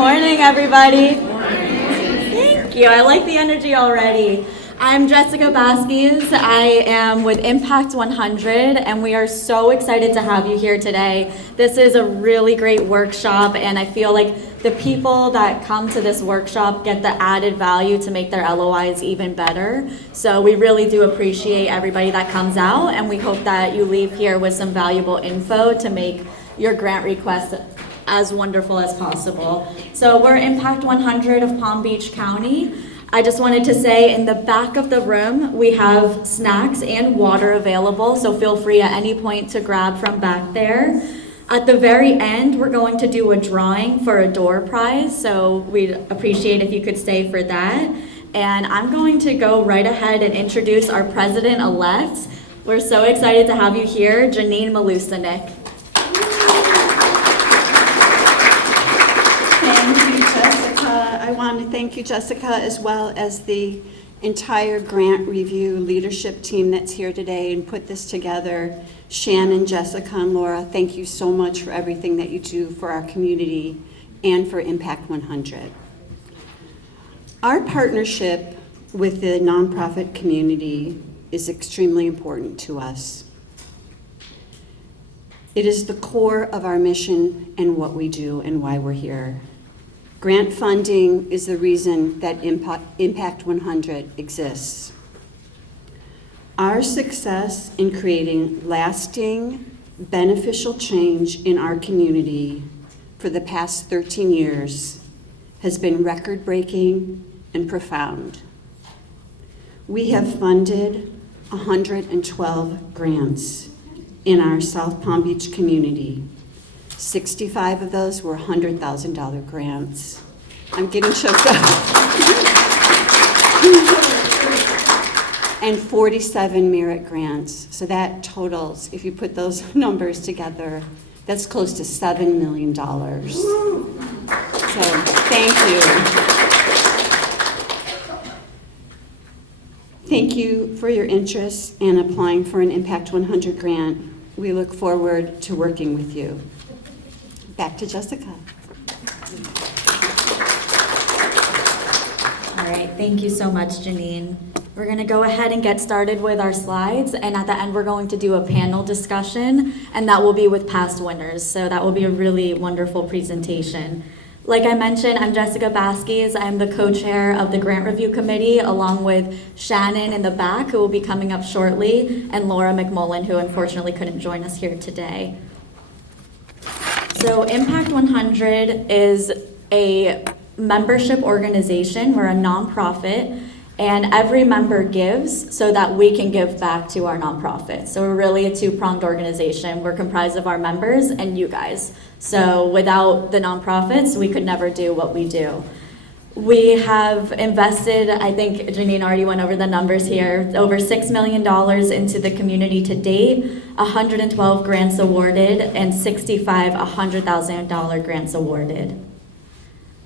morning, everybody. Thank you. I like the energy already. I'm Jessica Baskis. I am with Impact 100, and we are so excited to have you here today. This is a really great workshop, and I feel like the people that come to this workshop get the added value to make their LOIs even better. So we really do appreciate everybody that comes out, and we hope that you leave here with some valuable info to make your grant request as wonderful as possible. So we're Impact 100 of Palm Beach County. I just wanted to say in the back of the room, we have snacks and water available, so feel free at any point to grab from back there. At the very end, we're going to do a drawing for a door prize, so we'd appreciate if you could stay for that. And I'm going to go right ahead and introduce our president-elect. We're so excited to have you here, Janine Malusanic. I want to thank you, Jessica, as well as the entire grant review leadership team that's here today and put this together. Shannon, Jessica, and Laura, thank you so much for everything that you do for our community and for Impact 100. Our partnership with the nonprofit community is extremely important to us. It is the core of our mission and what we do and why we're here. Grant funding is the reason that Impact 100 exists. Our success in creating lasting, beneficial change in our community for the past 13 years has been record-breaking and profound. We have funded 112 grants in our South Palm Beach community. 65 of those were $100,000 grants. I'm getting choked up. And 47 merit grants. So that totals, if you put those numbers together, that's close to $7 million. So thank you. Thank you for your interest in applying for an Impact 100 grant. We look forward to working with you. Back to Jessica. All right, thank you so much, Janine. We're going to go ahead and get started with our slides, and at the end we're going to do a panel discussion, and that will be with past winners, so that will be a really wonderful presentation. Like I mentioned, I'm Jessica Baskis. I'm the co-chair of the Grant Review Committee, along with Shannon in the back, who will be coming up shortly, and Laura McMullen, who unfortunately couldn't join us here today. So Impact 100 is a membership organization. We're a nonprofit, and every member gives so that we can give back to our nonprofit. So we're really a two-pronged organization. We're comprised of our members and you guys. So without the nonprofits, we could never do what we do. We have invested, I think Janine already went over the numbers here, over $6 million into the community to date, 112 grants awarded, and 65 $100,000 grants awarded.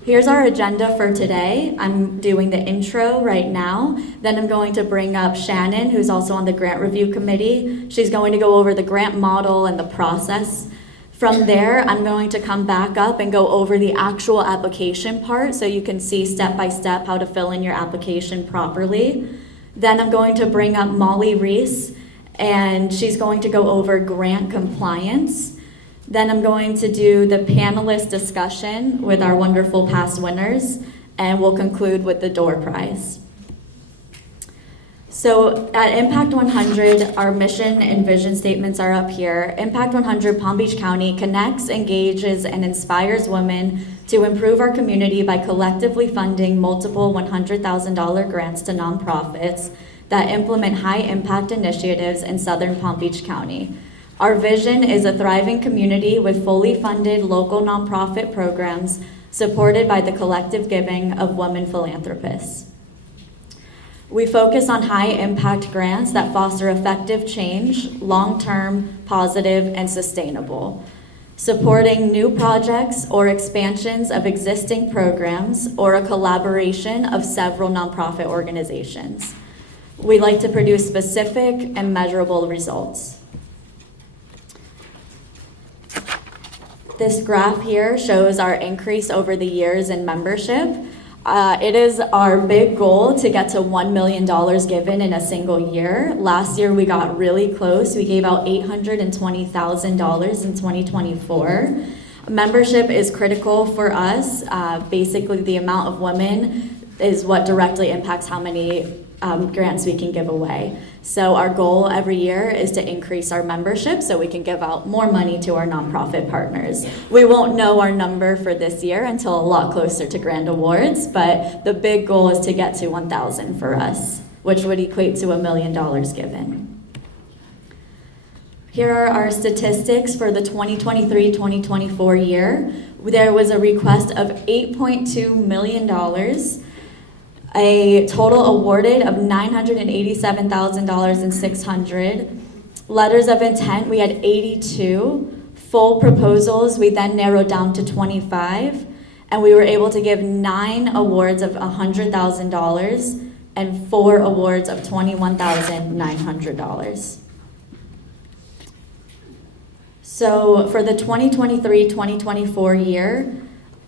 Here's our agenda for today. I'm doing the intro right now. Then I'm going to bring up Shannon, who's also on the Grant Review Committee. She's going to go over the grant model and the process. From there, I'm going to come back up and go over the actual application part so you can see step by step how to fill in your application properly. Then I'm going to bring up Molly Reese, and she's going to go over grant compliance. Then I'm going to do the panelist discussion with our wonderful past winners, and we'll conclude with the door prize. So at Impact 100, our mission and vision statements are up here. Impact 100 Palm Beach County connects, engages, and inspires women to improve our community by collectively funding multiple $100,000 grants to nonprofits that implement high-impact initiatives in Southern Palm Beach County. Our vision is a thriving community with fully funded local nonprofit programs supported by the collective giving of women philanthropists. We focus on high-impact grants that foster effective change, long-term, positive, and sustainable, supporting new projects or expansions of existing programs or a collaboration of several nonprofit organizations. We like to produce specific and measurable results. This graph here shows our increase over the years in membership. It is our big goal to get to $1 million given in a single year. Last year we got really close. We gave out $820,000 in 2024. Membership is critical for us. Basically, the amount of women is what directly impacts how many grants we can give away. So our goal every year is to increase our membership so we can give out more money to our nonprofit partners. We won't know our number for this year until a lot closer to Grand Awards, but the big goal is to get to 1,000 for us, which would equate to $1 million given. Here are our statistics for the 2023-2024 year. There was a request of $8.2 million. A total awarded of $987,600. Letters of intent, we had 82. Full proposals, we then narrowed down to 25. And we were able to give 9 awards of $100,000 and 4 awards of $21,900. So for the 2023-2024 year,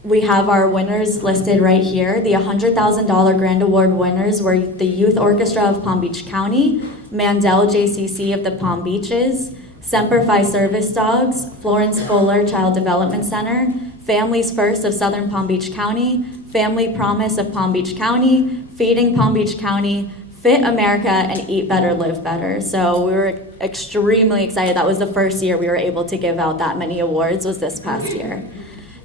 we have our winners listed right here. The $100,000 Grand Award winners were the Youth Orchestra of Palm Beach County, Mandel JCC of the Palm Beaches, Semper Fi Service Dogs, Florence Fuller Child Development Center, Families First of Southern Palm Beach County, Family Promise of Palm Beach County, Feeding Palm Beach County, Fit America, and Eat Better, Live Better. So we were extremely excited. That was the first year we were able to give out that many awards, was this past year.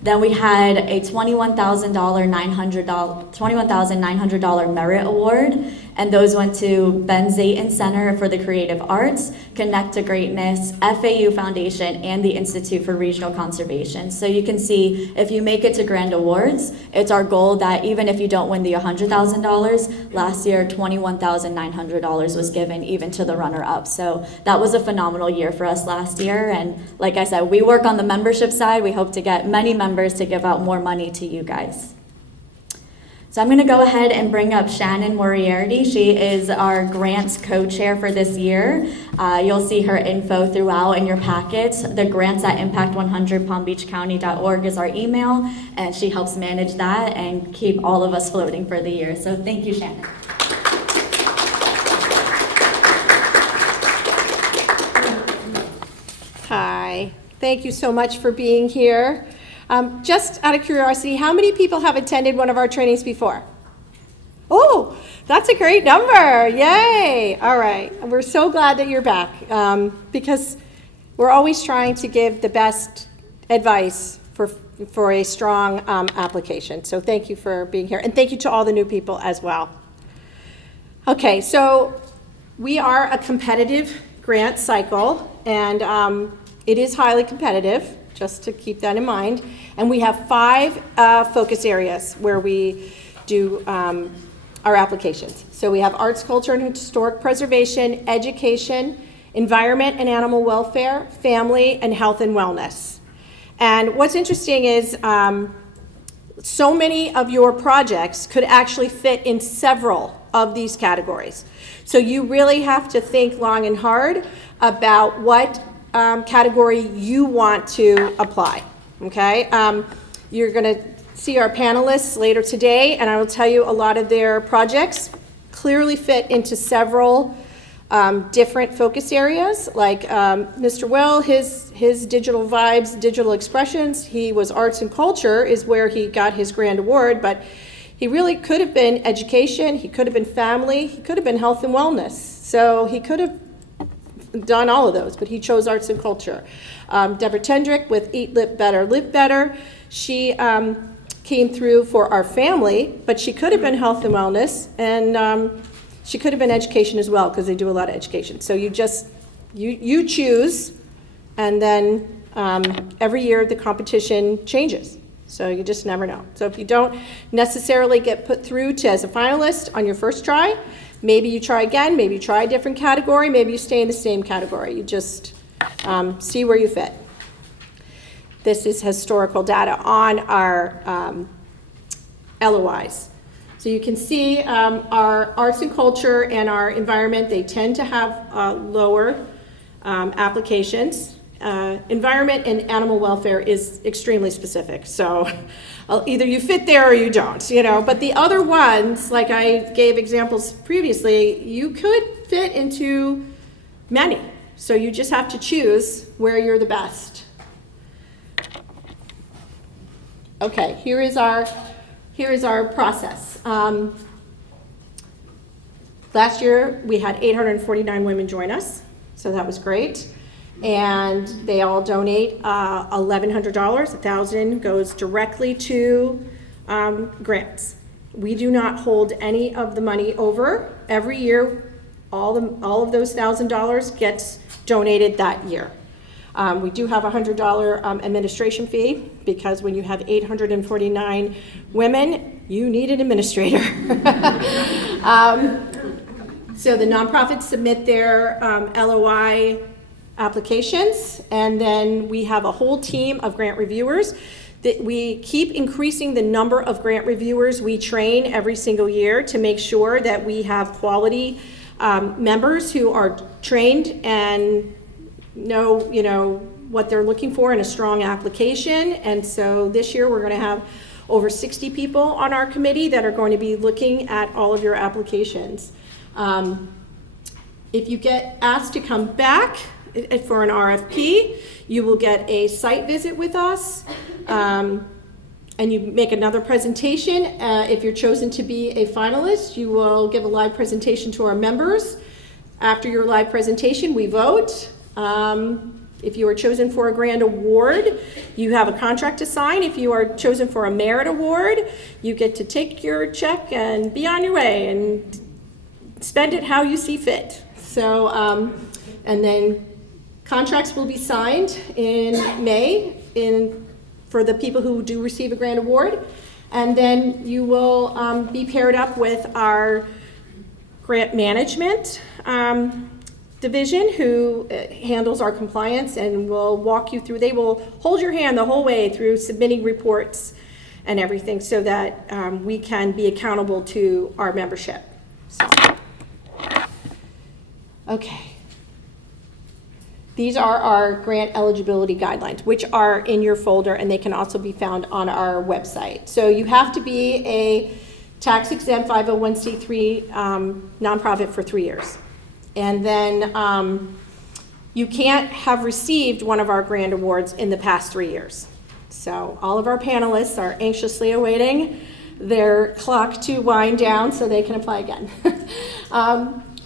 Then we had a $21,900 Merit Award, and those went to Ben Zayton Center for the Creative Arts, Connect to Greatness, FAU Foundation, and the Institute for Regional Conservation. So you can see, if you make it to Grand Awards, it's our goal that even if you don't win the $100,000, last year $21,900 was given even to the runner-up. So that was a phenomenal year for us last year, and like I said, we work on the membership side. We hope to get many members to give out more money to you guys. So I'm going to go ahead and bring up Shannon Moriarty. She is our grants co-chair for this year. You'll see her info throughout in your packets. The grants at impact100palmbeachcounty.org is our email, and she helps manage that and keep all of us floating for the year. So thank you, Shannon. Hi, thank you so much for being here. Just out of curiosity, how many people have attended one of our trainings before? Oh, that's a great number. Yay. All right. We're so glad that you're back because we're always trying to give the best advice for a strong application. So thank you for being here. And thank you to all the new people as well. Okay, so we are a competitive grant cycle, and it is highly competitive, just to keep that in mind. And we have 5 focus areas where we do our applications. So we have arts, culture, and historic preservation, education, environment and animal welfare, family, and health and wellness. And what's interesting is so many of your projects could actually fit in several of these categories. So you really have to think long and hard about what category you want to apply, okay? You're gonna see our panelists later today, and I will tell you a lot of their projects clearly fit into several different focus areas, like Mr. Well, his digital vibes, digital expressions, he was arts and culture is where he got his grand award, but he really could have been education, he could have been family, he could have been health and wellness. So he could have done all of those, but he chose arts and culture. Deborah Tendrick with Eat Better, Live Better. She came through for our family, but she could have been health and wellness, and she could have been education as well, because they do a lot of education. So you just, you choose, and then every year the competition changes. So you just never know. So if you don't necessarily get put through to as a finalist on your first try, maybe you try again, maybe you try a different category, maybe you stay in the same category. You just see where you fit. This is historical data on our LOIs. So you can see our arts and culture and our environment, they tend to have lower applications. environment and animal welfare is extremely specific. So either you fit there or you don't, you know. But the other ones, like I gave examples previously, you could fit into many. So you just have to choose where you're the best. Okay, here is our process. Last year, we had 849 women join us, so that was great. And they all donate $1,100. $1,000 goes directly to grants. We do not hold any of the money over. Every year, all of those $1,000 gets donated that year. We do have a $100 administration fee, because when you have 849 women, you need an administrator. So the nonprofits submit their LOI applications, and then we have a whole team of grant reviewers that we keep increasing the number of grant reviewers we train every single year to make sure that we have quality members who are trained and know, you know, what they're looking for in a strong application. And so this year we're going to have over 60 people on our committee that are going to be looking at all of your applications. If you get asked to come back for an RFP, you will get a site visit with us, and you make another presentation. If you're chosen to be a finalist, you will give a live presentation to our members. After your live presentation, we vote. If you are chosen for a grand award, you have a contract to sign. If you are chosen for a merit award, you get to take your check and be on your way and spend it how you see fit. So, and then contracts will be signed in May for the people who do receive a grant award. And then you will be paired up with our grant management division, who handles our compliance and will walk you through. They will hold your hand the whole way through submitting reports and everything, so that we can be accountable to our membership. So, okay. These are our grant eligibility guidelines, which are in your folder, and they can also be found on our website. So you have to be a tax-exempt 501c3 nonprofit for 3 years. And then you can't have received one of our grant awards in the past 3 years. So all of our panelists are anxiously awaiting their clock to wind down so they can apply again.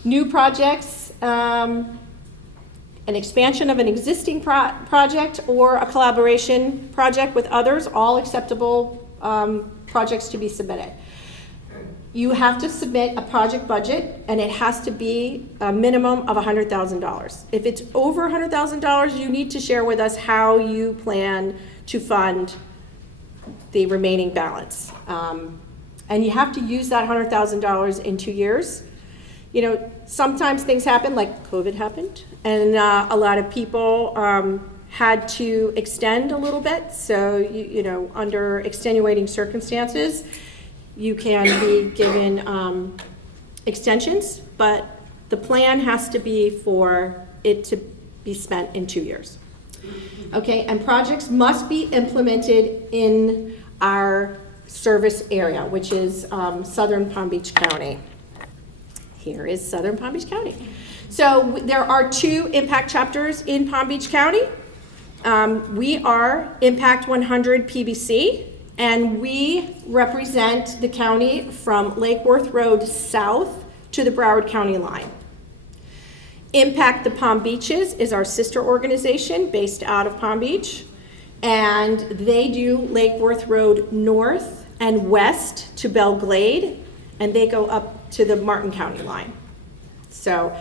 New projects, an expansion of an existing project, or a collaboration project with others, all acceptable projects to be submitted. You have to submit a project budget, and it has to be a minimum of $100,000. If it's over $100,000, you need to share with us how you plan to fund the remaining balance. And you have to use that $100,000 in 2 years. You know, sometimes things happen, like COVID happened, and a lot of people had to extend a little bit. So, you know, under extenuating circumstances, you can be given extensions, but the plan has to be for it to be spent in 2 years. Okay, and projects must be implemented in our service area, which is Southern Palm Beach County. Here is Southern Palm Beach County. So there are 2 impact chapters in Palm Beach County. We are Impact 100 PBC, and we represent the county from Lake Worth Road south to the Broward County line. Impact the Palm Beaches is our sister organization based out of Palm Beach, and they do Lake Worth Road north and west to Belle Glade, and they go up to the Martin County line. So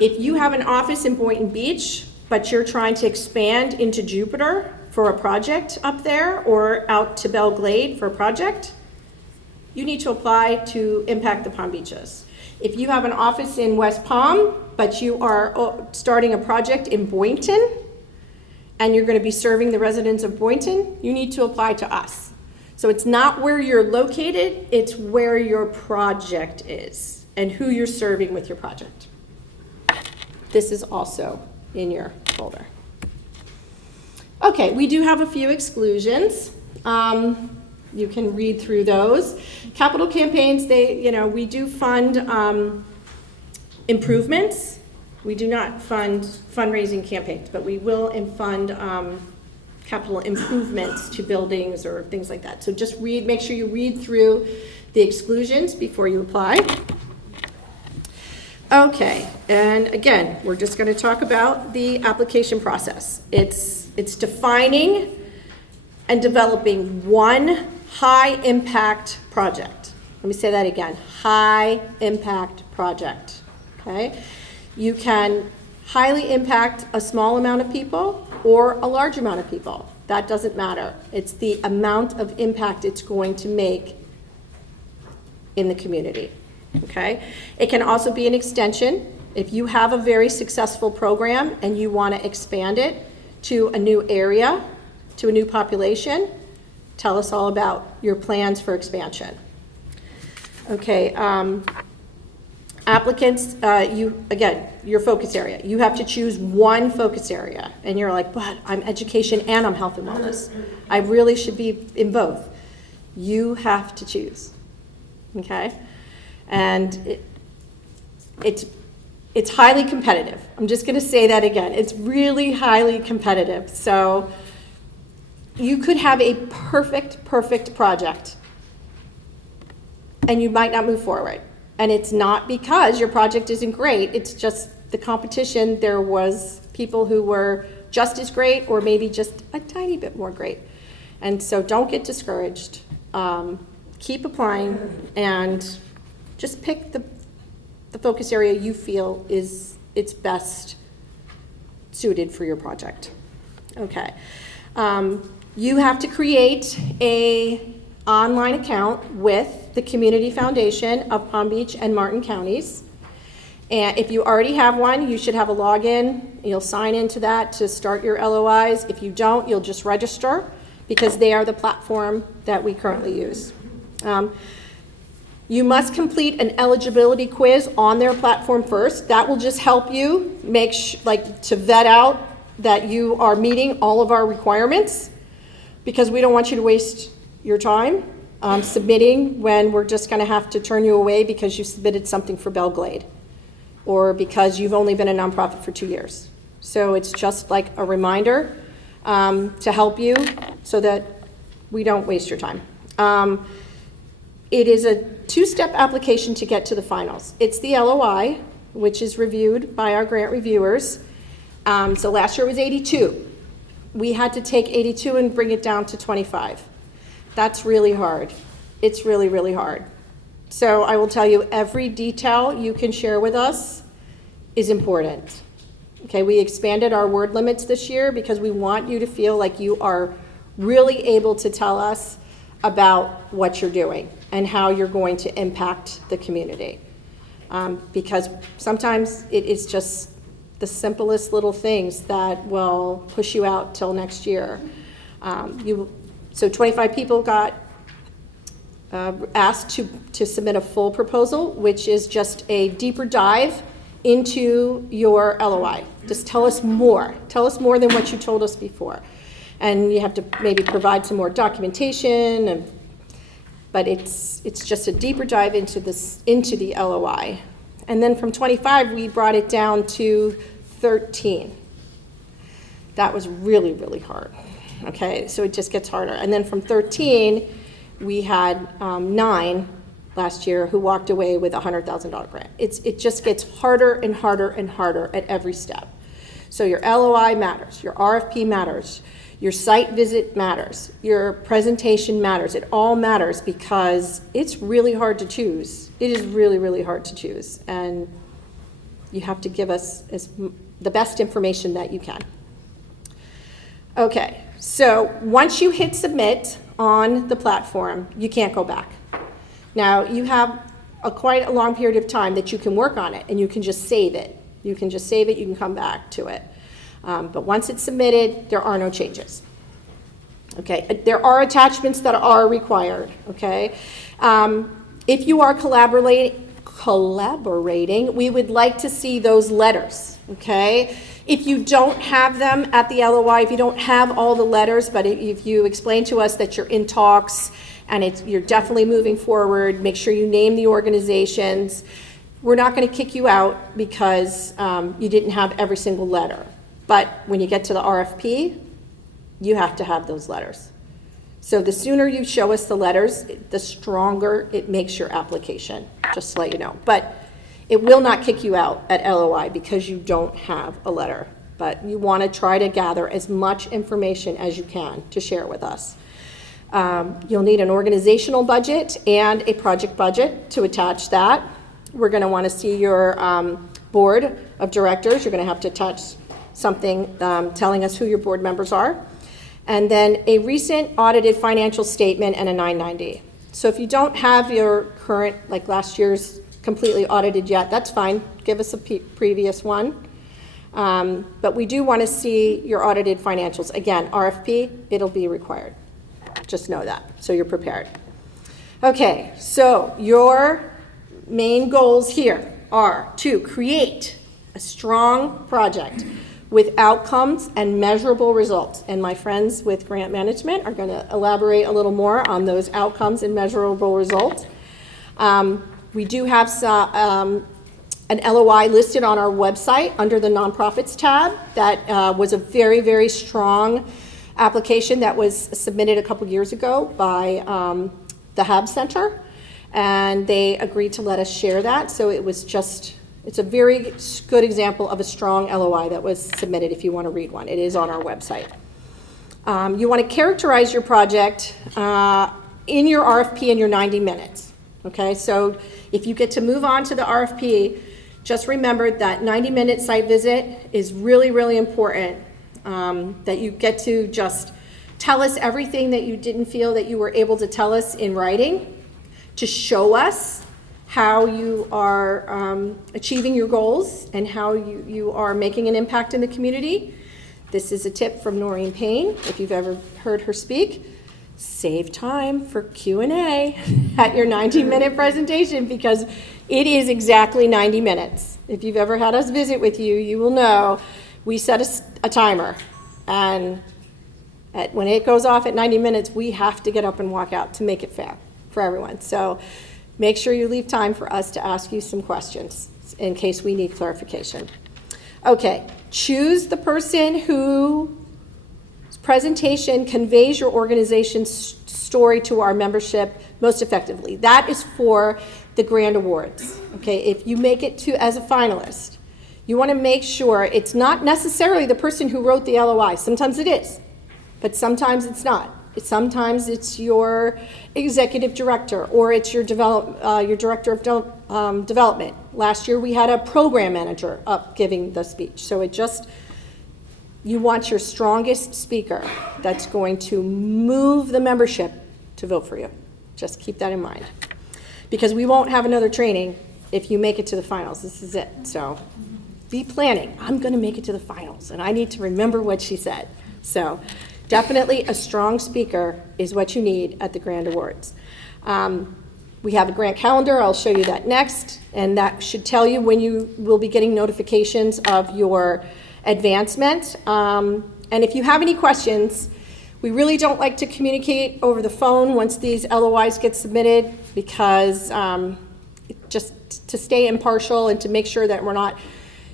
if you have an office in Boynton Beach, but you're trying to expand into Jupiter for a project up there, or out to Belle Glade for a project, you need to apply to Impact the Palm Beaches. If you have an office in West Palm, but you are starting a project in Boynton, and you're going to be serving the residents of Boynton, you need to apply to us. So it's not where you're located, it's where your project is and who you're serving with your project. This is also in your folder. Okay, we do have a few exclusions. You can read through those. Capital campaigns, we do fund improvements. We do not fund fundraising campaigns, but we will fund capital improvements to buildings or things like that. So just make sure you read through the exclusions before you apply. Okay, and again, we're just going to talk about the application process. It's defining and developing one high-impact project. Let me say that again, high-impact project, okay? You can highly impact a small amount of people or a large amount of people. That doesn't matter. It's the amount of impact it's going to make in the community, okay? It can also be an extension. If you have a very successful program and you want to expand it to a new area, to a new population, tell us all about your plans for expansion. Okay, applicants, your focus area. You have to choose one focus area. And you're like, but I'm education and I'm health and wellness. I really should be in both. You have to choose, okay? And it's highly competitive. I'm just gonna say that again. It's really highly competitive. So you could have a perfect project and you might not move forward. And it's not because your project isn't great, it's just the competition. There was people who were just as great or maybe just a tiny bit more great. And so don't get discouraged. Keep applying and just pick the focus area you feel is it's best suited for your project. Okay. You have to create a online account with the Community Foundation of Palm Beach and Martin counties. And if you already have one, you should have a login. You'll sign into that to start your LOIs. If you don't, you'll just register because they are the platform that we currently use. You must complete an eligibility quiz on their platform first. That will just help you to vet out that you are meeting all of our requirements, because we don't want you to waste your time submitting when we're just going to have to turn you away because you submitted something for Belglade or because you've only been a nonprofit for 2 years. So it's just like a reminder to help you so that we don't waste your time. It is a two-step application to get to the finals. It's the LOI, which is reviewed by our grant reviewers. So last year was 82. We had to take 82 and bring it down to 25. That's really hard. It's really, really hard. So I will tell you, every detail you can share with us is important. Okay, we expanded our word limits this year because we want you to feel like you are really able to tell us about what you're doing and how you're going to impact the community. Because sometimes it is just the simplest little things that will push you out till next year. So 25 people got asked to submit a full proposal, which is just a deeper dive into your LOI. Just tell us more. Tell us more than what you told us before. And you have to maybe provide some more documentation, but it's just a deeper dive into the LOI. And then from 25, we brought it down to 13. That was really, really hard. Okay, so it just gets harder. And then from 13, we had 9 last year who walked away with a $100,000 grant. It just gets harder and harder and harder at every step. So your LOI matters, your RFP matters, your site visit matters, your presentation matters. It all matters because it's really hard to choose. It is really, really hard to choose. And you have to give us the best information that you can. Okay, so once you hit submit on the platform, you can't go back. Now, you have quite a long period of time that you can work on it, and you can just save it. You can just save it, you can come back to it. But once it's submitted, there are no changes. Okay, there are attachments that are required, okay? If you are collaborating, we would like to see those letters, okay? If you don't have them at the LOI, if you don't have all the letters, but if you explain to us that you're in talks and you're definitely moving forward, make sure you name the organizations. We're not going to kick you out because you didn't have every single letter. But when you get to the RFP, you have to have those letters. So the sooner you show us the letters, the stronger it makes your application, just to let you know. But it will not kick you out at LOI because you don't have a letter. But you want to try to gather as much information as you can to share with us. You'll need an organizational budget and a project budget to attach that. We're going to want to see your board of directors. You're going to have to attach something telling us who your board members are. And then a recent audited financial statement and a 990. So if you don't have your current, like last year's completely audited yet, that's fine. Give us a previous one. But we do want to see your audited financials. Again, RFP, it'll be required. Just know that, so you're prepared. Okay, so your main goals here are to create a strong project with outcomes and measurable results. And my friends with grant management are going to elaborate a little more on those outcomes and measurable results. We do have an LOI listed on our website under the nonprofits tab. That was a very, very strong application that was submitted a couple years ago by the HAB Center, and they agreed to let us share that. So it's a very good example of a strong LOI that was submitted if you want to read one. It is on our website. You want to characterize your project in your RFP in your 90 minutes. Okay, so if you get to move on to the RFP, just remember that 90-minute site visit is really, really important. That you get to just tell us everything that you didn't feel that you were able to tell us in writing, to show us how you are achieving your goals and how you are making an impact in the community. This is a tip from Noreen Payne, if you've ever heard her speak. Save time for Q&A at your 90-minute presentation because it is exactly 90 minutes. If you've ever had us visit with you, you will know we set a timer, and when it goes off at 90 minutes, we have to get up and walk out to make it fair for everyone. So make sure you leave time for us to ask you some questions in case we need clarification. Okay, choose the person whose presentation conveys your organization's story to our membership most effectively. That is for the Grand Awards. Okay, if you make it to as a finalist, you want to make sure it's not necessarily the person who wrote the LOI. Sometimes it is, but sometimes it's not. Sometimes it's your executive director or it's your director of development. Last year we had a program manager up giving the speech. So you want your strongest speaker that's going to move the membership to vote for you. Just keep that in mind. Because we won't have another training if you make it to the finals. This is it. So be planning. I'm going to make it to the finals, and I need to remember what she said. So definitely a strong speaker is what you need at the Grand Awards. We have a grant calendar. I'll show you that next, and that should tell you when you will be getting notifications of your advancement. And if you have any questions, we really don't like to communicate over the phone once these LOIs get submitted because just to stay impartial and to make sure that we're not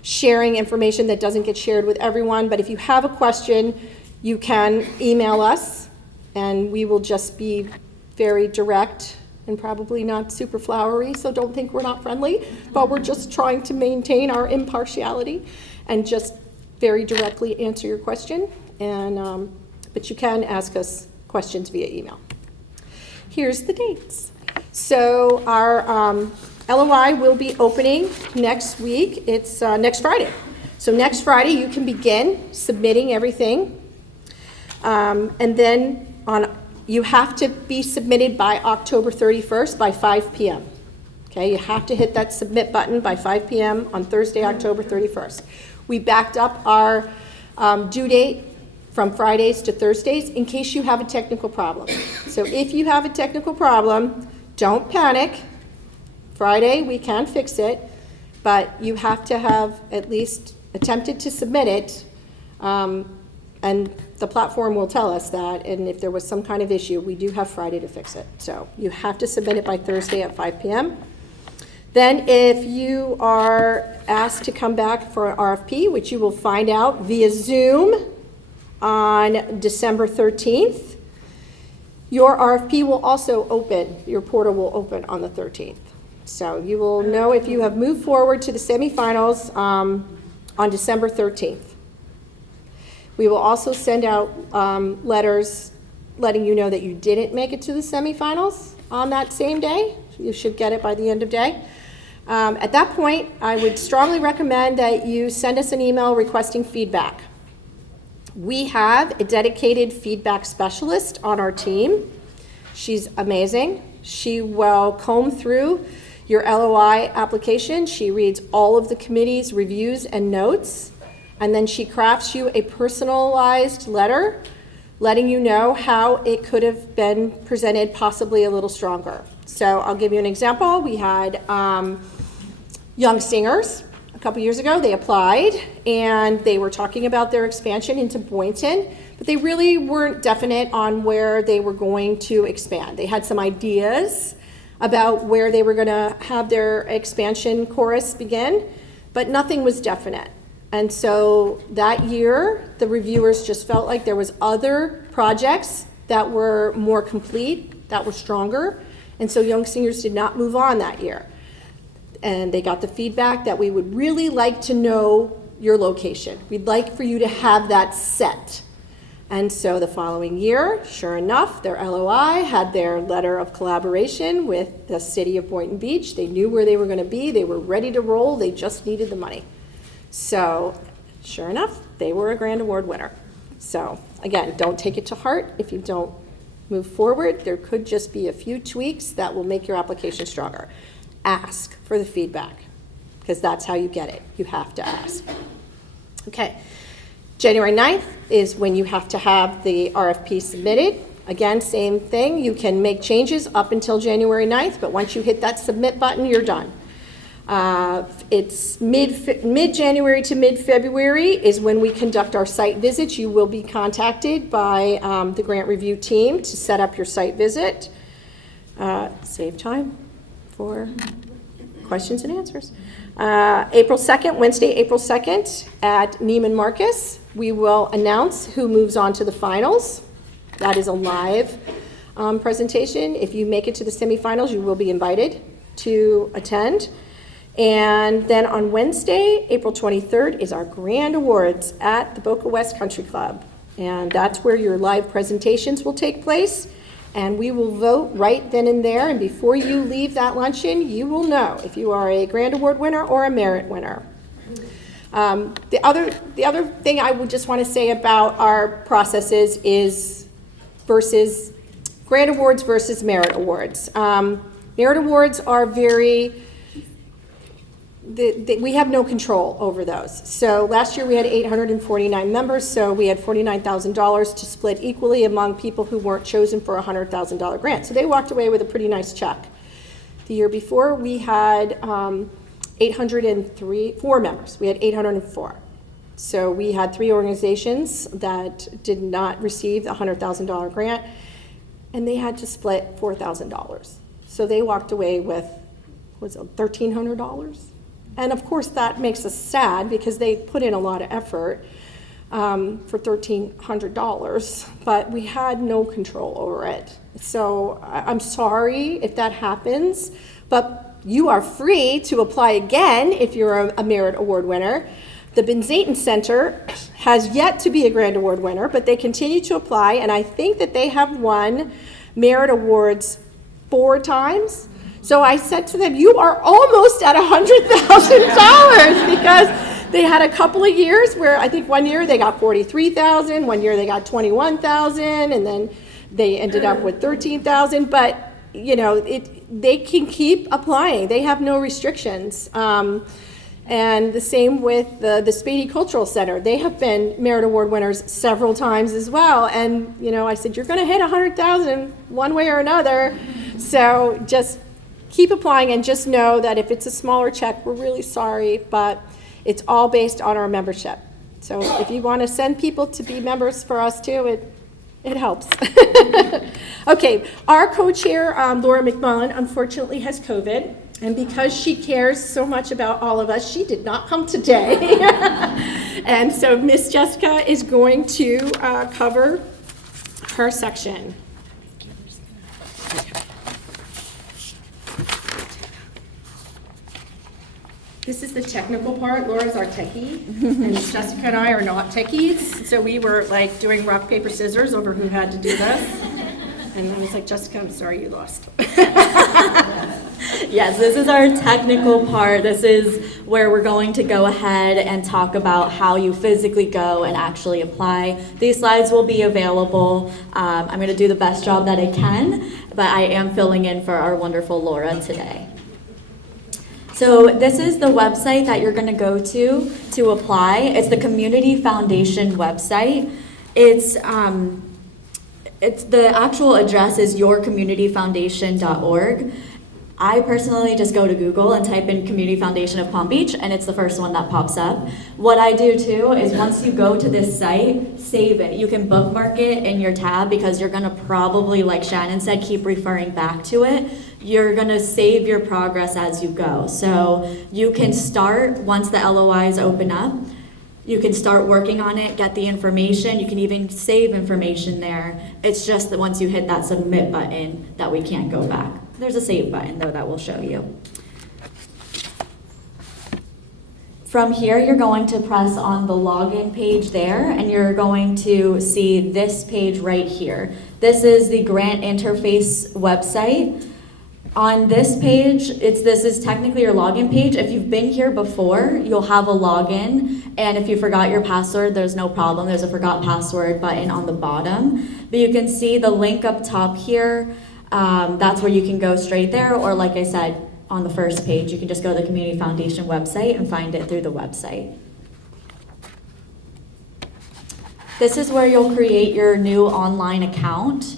sharing information that doesn't get shared with everyone. But if you have a question, you can email us, and we will just be very direct and probably not super flowery, so don't think we're not friendly, but we're just trying to maintain our impartiality and just very directly answer your question. And but you can ask us questions via email. Here's the dates. So our LOI will be opening next week. It's next Friday. So next Friday you can begin submitting everything. And then you have to be submitted by October 31st by 5 p.m. Okay, you have to hit that submit button by 5 p.m. on Thursday, October 31st. We backed up our due date from Fridays to Thursdays in case you have a technical problem. So if you have a technical problem, don't panic. Friday, we can fix it, but you have to have at least attempted to submit it, and the platform will tell us that, and if there was some kind of issue, we do have Friday to fix it. So you have to submit it by Thursday at 5 p.m. Then if you are asked to come back for an RFP, which you will find out via Zoom on December 13th, your RFP will also open, your portal will open on the 13th. So you will know if you have moved forward to the semifinals on December 13th. We will also send out letters letting you know that you didn't make it to the semifinals on that same day. You should get it by the end of day. At that point, I would strongly recommend that you send us an email requesting feedback. We have a dedicated feedback specialist on our team. She's amazing. She will comb through your LOI application. She reads all of the committee's reviews and notes, and then she crafts you a personalized letter letting you know how it could have been presented possibly a little stronger. So I'll give you an example. We had Young Singers a couple years ago. They applied and they were talking about their expansion into Boynton, but they really weren't definite on where they were going to expand. They had some ideas about where they were going to have their expansion chorus begin, but nothing was definite. And so that year, the reviewers just felt like there was other projects that were more complete, that were stronger, and so Young Singers did not move on that year. And they got the feedback that we would really like to know your location. We'd like for you to have that set. And so the following year, sure enough, their LOI had their letter of collaboration with the city of Boynton Beach. They knew where they were going to be. They were ready to roll. They just needed the money. So sure enough, they were a Grand Award winner. So again, don't take it to heart if you don't move forward. There could just be a few tweaks that will make your application stronger. Ask for the feedback, because that's how you get it. You have to ask. Okay, January 9th is when you have to have the RFP submitted. Again, same thing. You can make changes up until January 9th, but once you hit that submit button, you're done. It's mid-January to mid-February is when we conduct our site visits. You will be contacted by the grant review team to set up your site visit. Save time for questions and answers. April 2nd, Wednesday, April 2nd at Neiman Marcus, we will announce who moves on to the finals. That is a live presentation. If you make it to the semifinals, you will be invited to attend. And then on Wednesday, April 23rd, is our Grand Awards at the Boca West Country Club. And that's where your live presentations will take place. And we will vote right then and there. And before you leave that luncheon, you will know if you are a Grand Award winner or a merit winner. The other thing I would just want to say about our processes is versus Grand Awards versus Merit Awards. Merit Awards are very... we have no control over those. So last year we had 849 members, so we had $49,000 to split equally among people who weren't chosen for a $100,000 grant. So they walked away with a pretty nice check. The year before we had 4 members. We had 804. So we had 3 organizations that did not receive the $100,000 grant, and they had to split $4,000. So they walked away with, was it $1,300? And of course, that makes us sad because they put in a lot of effort for $1,300, but we had no control over it. So I'm sorry if that happens, but you are free to apply again if you're a Merit Award winner. The Benzaiten Center has yet to be a Grand Award winner, but they continue to apply, and I think that they have won Merit Awards 4 times. So I said to them, you are almost at $100,000 because they had a couple of years where I think one year they got $43,000, one year they got $21,000, and then they ended up with $13,000. But you know, they can keep applying. They have no restrictions. And the same with the Spady Cultural Center. They have been Merit Award winners several times as well. And you know, I said, you're going to hit $100,000 one way or another. So just keep applying and just know that if it's a smaller check, we're really sorry, but It's all based on our membership. So if you want to send people to be members for us too, it helps. Okay, our co-chair, Laura McMullen, unfortunately has COVID. And because she cares so much about all of us, she did not come today. And so Miss Jessica is going to cover her section. This is the technical part. Laura's our techie, and Jessica and I are not techies. So we were like doing rock, paper, scissors over who had to do this. And I was like, Jessica, I'm sorry you lost. Yes, this is our technical part. This is where we're going to go ahead and talk about how you physically go and actually apply. These slides will be available. I'm going to do the best job that I can, but I am filling in for our wonderful Laura today. So this is the website that you're going to go to apply. It's the Community Foundation website. It's the actual address is yourcommunityfoundation.org. I personally just go to Google and type in Community Foundation of Palm Beach, and it's the first one that pops up. What I do too is once you go to this site, save it. You can bookmark it in your tab because you're gonna probably, like Shannon said, keep referring back to it. You're gonna save your progress as you go. So you can start once the LOIs open up. You can start working on it, get the information. You can even save information there. It's just that once you hit that submit button that we can't go back. There's a save button though that will show you. From here, you're going to press on the login page there, and you're going to see this page right here. This is the grant interface website. On this page, this is technically your login page. If you've been here before, you'll have a login, and if you forgot your password, there's no problem. There's a forgot password button on the bottom. But you can see the link up top here. That's where you can go straight there, or like I said, on the first page, you can just go to the Community Foundation website and find it through the website. This is where you'll create your new online account.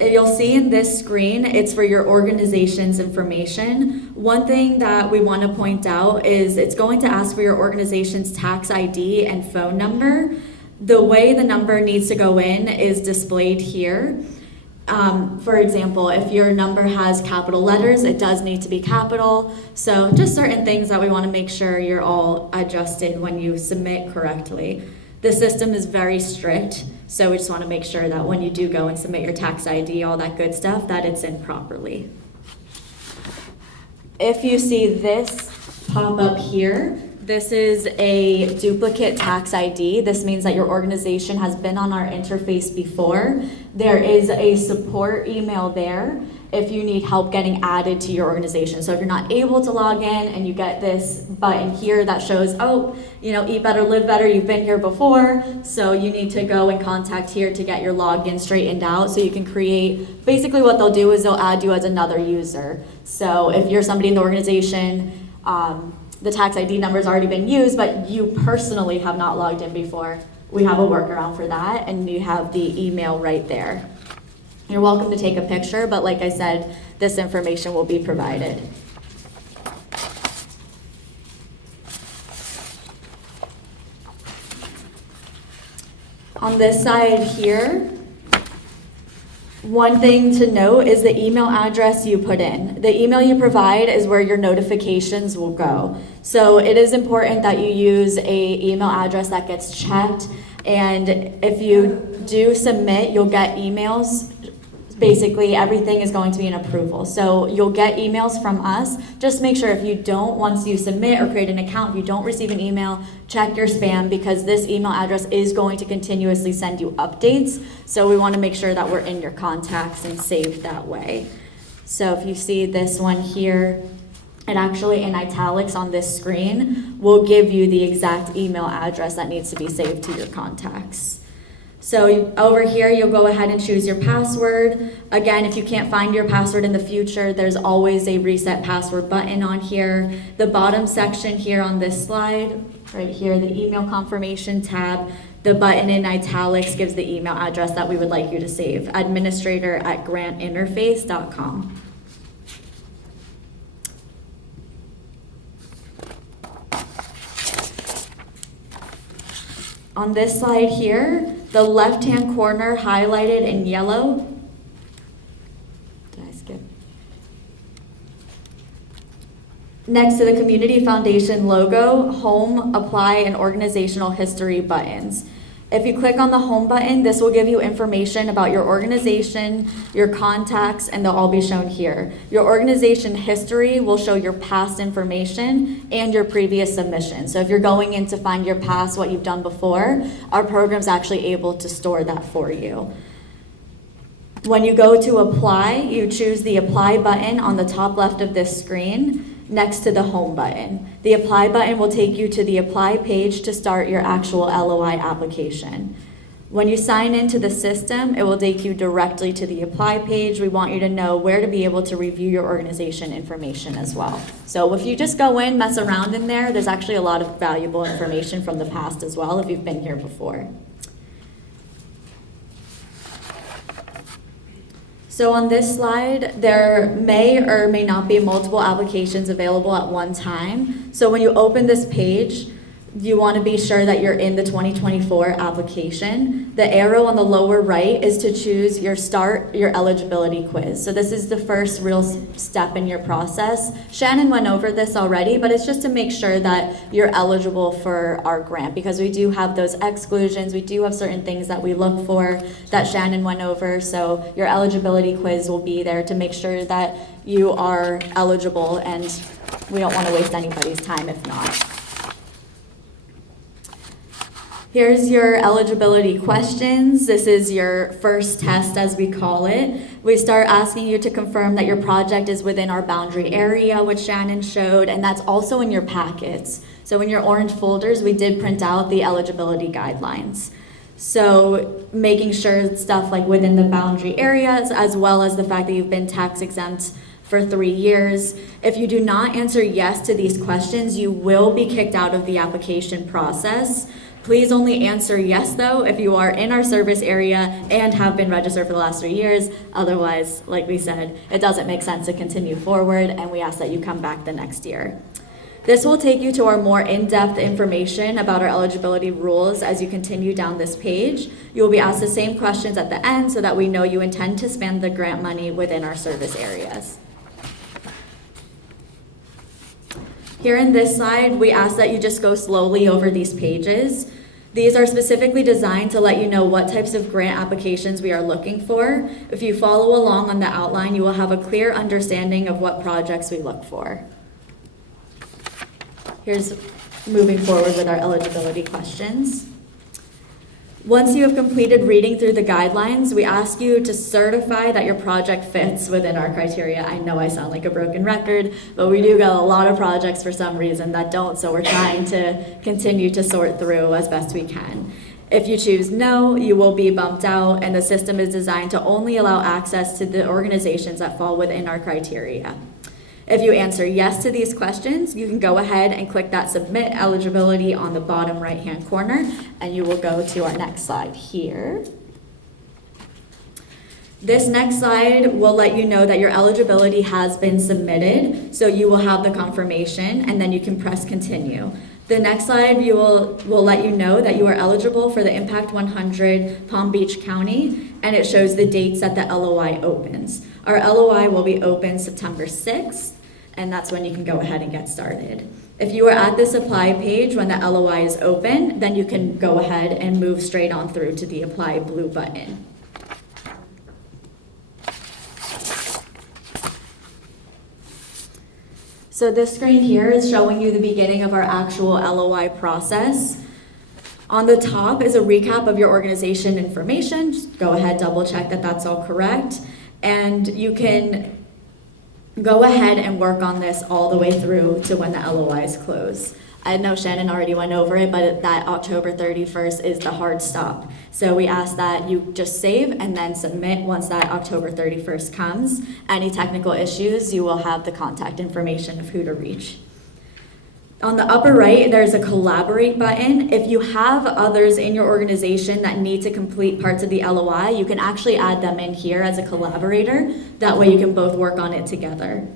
You'll see in this screen, it's for your organization's information. One thing that we want to point out is it's going to ask for your organization's tax ID and phone number. The way the number needs to go in is displayed here. For example, if your number has capital letters, it does need to be capital. So just certain things that we want to make sure you're all adjusted when you submit correctly. The system is very strict, so we just want to make sure that when you do go and submit your tax ID, all that good stuff, that it's in properly. If you see this pop up here, this is a duplicate tax ID. This means that your organization has been on our interface before. There is a support email there if you need help getting added to your organization. So if you're not able to log in and you get this button here that shows, oh, eat better, live better, you've been here before, so you need to go and contact here to get your login straightened out so you can create, basically what they'll do is they'll add you as another user. So if you're somebody in the organization, the tax ID number has already been used, but you personally have not logged in before, we have a workaround for that, and you have the email right there. You're welcome to take a picture, but like I said, this information will be provided. On this side here, one thing to note is the email address you put in. The email you provide is where your notifications will go. So it is important that you use an email address that gets checked, and if you do submit, you'll get emails. Basically, everything is going to be an approval. So you'll get emails from us. Just make sure if you don't, once you submit or create an account, if you don't receive an email, check your spam, because this email address is going to continuously send you updates. So we want to make sure that we're in your contacts and saved that way. So if you see this one here, it actually in italics on this screen will give you the exact email address that needs to be saved to your contacts. So over here, you'll go ahead and choose your password. Again, if you can't find your password in the future, there's always a reset password button on here. The bottom section here on this slide, right here, the email confirmation tab, the button in italics gives the email address that we would like you to save, administrator@grantinterface.com. On this slide here, the left-hand corner highlighted in yellow. Did I skip? Next to the Community Foundation logo, Home, Apply, and Organizational History buttons. If you click on the Home button, this will give you information about your organization, your contacts, and they'll all be shown here. Your organization history will show your past information and your previous submission. So if you're going in to find your past, what you've done before, our program's actually able to store that for you. When you go to apply, you choose the Apply button on the top left of this screen next to the Home button. The Apply button will take you to the Apply page to start your actual LOI application. When you sign into the system, it will take you directly to the Apply page. We want you to know where to be able to review your organization information as well. So if you just go in, mess around in there, there's actually a lot of valuable information from the past as well if you've been here before. So on this slide, there may or may not be multiple applications available at one time. So when you open this page, you want to be sure that you're in the 2024 application. The arrow on the lower right is to choose your eligibility quiz. So this is the first real step in your process. Shannon went over this already, but it's just to make sure that you're eligible for our grant, because we do have those exclusions. We do have certain things that we look for that Shannon went over. So your eligibility quiz will be there to make sure that you are eligible, and we don't want to waste anybody's time if not. Here's your eligibility questions. This is your first test, as we call it. We start asking you to confirm that your project is within our boundary area, which Shannon showed, and that's also in your packets. So in your orange folders, we did print out the eligibility guidelines. So making sure stuff like within the boundary areas, as well as the fact that you've been tax exempt for 3 years. If you do not answer yes to these questions, you will be kicked out of the application process. Please only answer yes, though, if you are in our service area and have been registered for the last 3 years. Otherwise, like we said, it doesn't make sense to continue forward, and we ask that you come back the next year. This will take you to our more in-depth information about our eligibility rules as you continue down this page. You will be asked the same questions at the end so that we know you intend to spend the grant money within our service areas. Here in this slide, we ask that you just go slowly over these pages. These are specifically designed to let you know what types of grant applications we are looking for. If you follow along on the outline, you will have a clear understanding of what projects we look for. Here's moving forward with our eligibility questions. Once you have completed reading through the guidelines, we ask you to certify that your project fits within our criteria. I know I sound like a broken record, but we do got a lot of projects for some reason that don't, so we're trying to continue to sort through as best we can. If you choose no, you will be bumped out, and the system is designed to only allow access to the organizations that fall within our criteria. If you answer yes to these questions, you can go ahead and click that Submit Eligibility on the bottom right-hand corner, and you will go to our next slide here. This next slide will let you know that your eligibility has been submitted, so you will have the confirmation, and then you can press Continue. The next slide will let you know that you are eligible for the Impact 100 Palm Beach County, and it shows the dates that the LOI opens. Our LOI will be open September 6th, and that's when you can go ahead and get started. If you are at this Apply page when the LOI is open, then you can go ahead and move straight on through to the Apply blue button. So this screen here is showing you the beginning of our actual LOI process. On the top is a recap of your organization information. Just go ahead, double check that that's all correct. And you can go ahead and work on this all the way through to when the LOIs close. I know Shannon already went over it, but that October 31st is the hard stop. So we ask that you just save and then submit once that October 31st comes. Any technical issues, you will have the contact information of who to reach. On the upper right, there's a Collaborate button. If you have others in your organization that need to complete parts of the LOI, you can actually add them in here as a collaborator. That way you can both work on it together.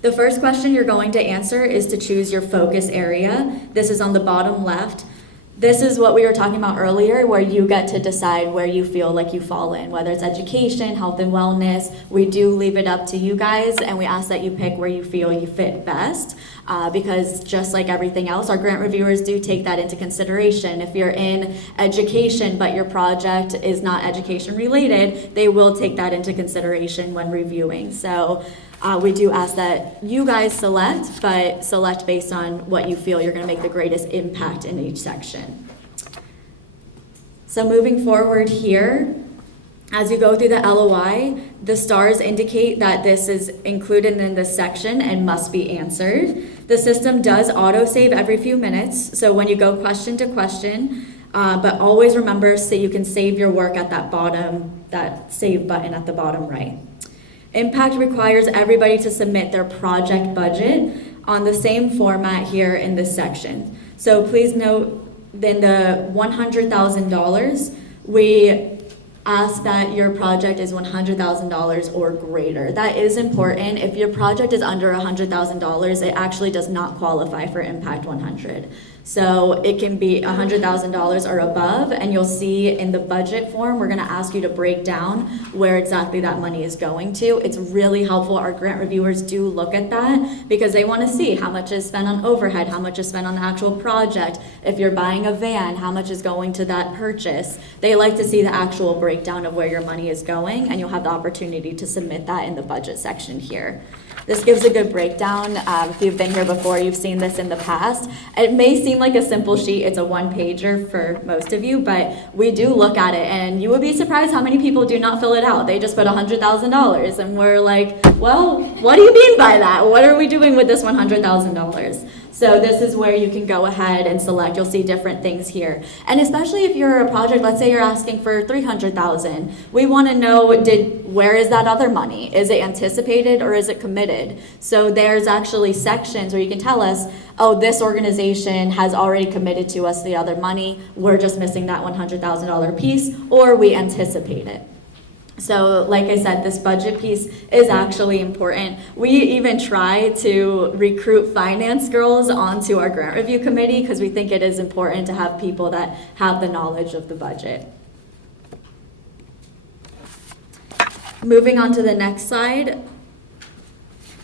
The first question you're going to answer is to choose your focus area. This is on the bottom left. This is what we were talking about earlier, where you get to decide where you feel like you fall in, whether it's education, health and wellness. We do leave it up to you guys, and we ask that you pick where you feel you fit best, because just like everything else, our grant reviewers do take that into consideration. If you're in education, but your project is not education related, they will take that into consideration when reviewing. So we do ask that you guys select, but select based on what you feel you're going to make the greatest impact in each section. So moving forward here, as you go through the LOI, the stars indicate that this is included in this section and must be answered. The system does auto-save every few minutes, so when you go question to question, but always remember so you can save your work at that bottom, that save button at the bottom right. Impact requires everybody to submit their project budget on the same format here in this section. So please note, in the $100,000, we ask that your project is $100,000 or greater. That is important. If your project is under $100,000, it actually does not qualify for Impact 100. So it can be $100,000 or above, and you'll see in the budget form, we're gonna ask you to break down where exactly that money is going to. It's really helpful. Our grant reviewers do look at that because they wanna see how much is spent on overhead, how much is spent on the actual project. If you're buying a van, how much is going to that purchase? They like to see the actual breakdown of where your money is going, and you'll have the opportunity to submit that in the budget section here. This gives a good breakdown. If you've been here before, you've seen this in the past. It may seem like a simple sheet. It's a one-pager for most of you, but we do look at it, and you would be surprised how many people do not fill it out. They just put $100,000, and we're like, well, what do you mean by that? What are we doing with this $100,000? So this is where you can go ahead and select. You'll see different things here. And especially if you're a project, let's say you're asking for $300,000, we want to know, where is that other money? Is it anticipated or is it committed? So there's actually sections where you can tell us, oh, this organization has already committed to us the other money. We're just missing that $100,000 piece, or we anticipate it. So like I said, this budget piece is actually important. We even try to recruit finance girls onto our grant review committee because we think it is important to have people that have the knowledge of the budget. Moving on to the next slide.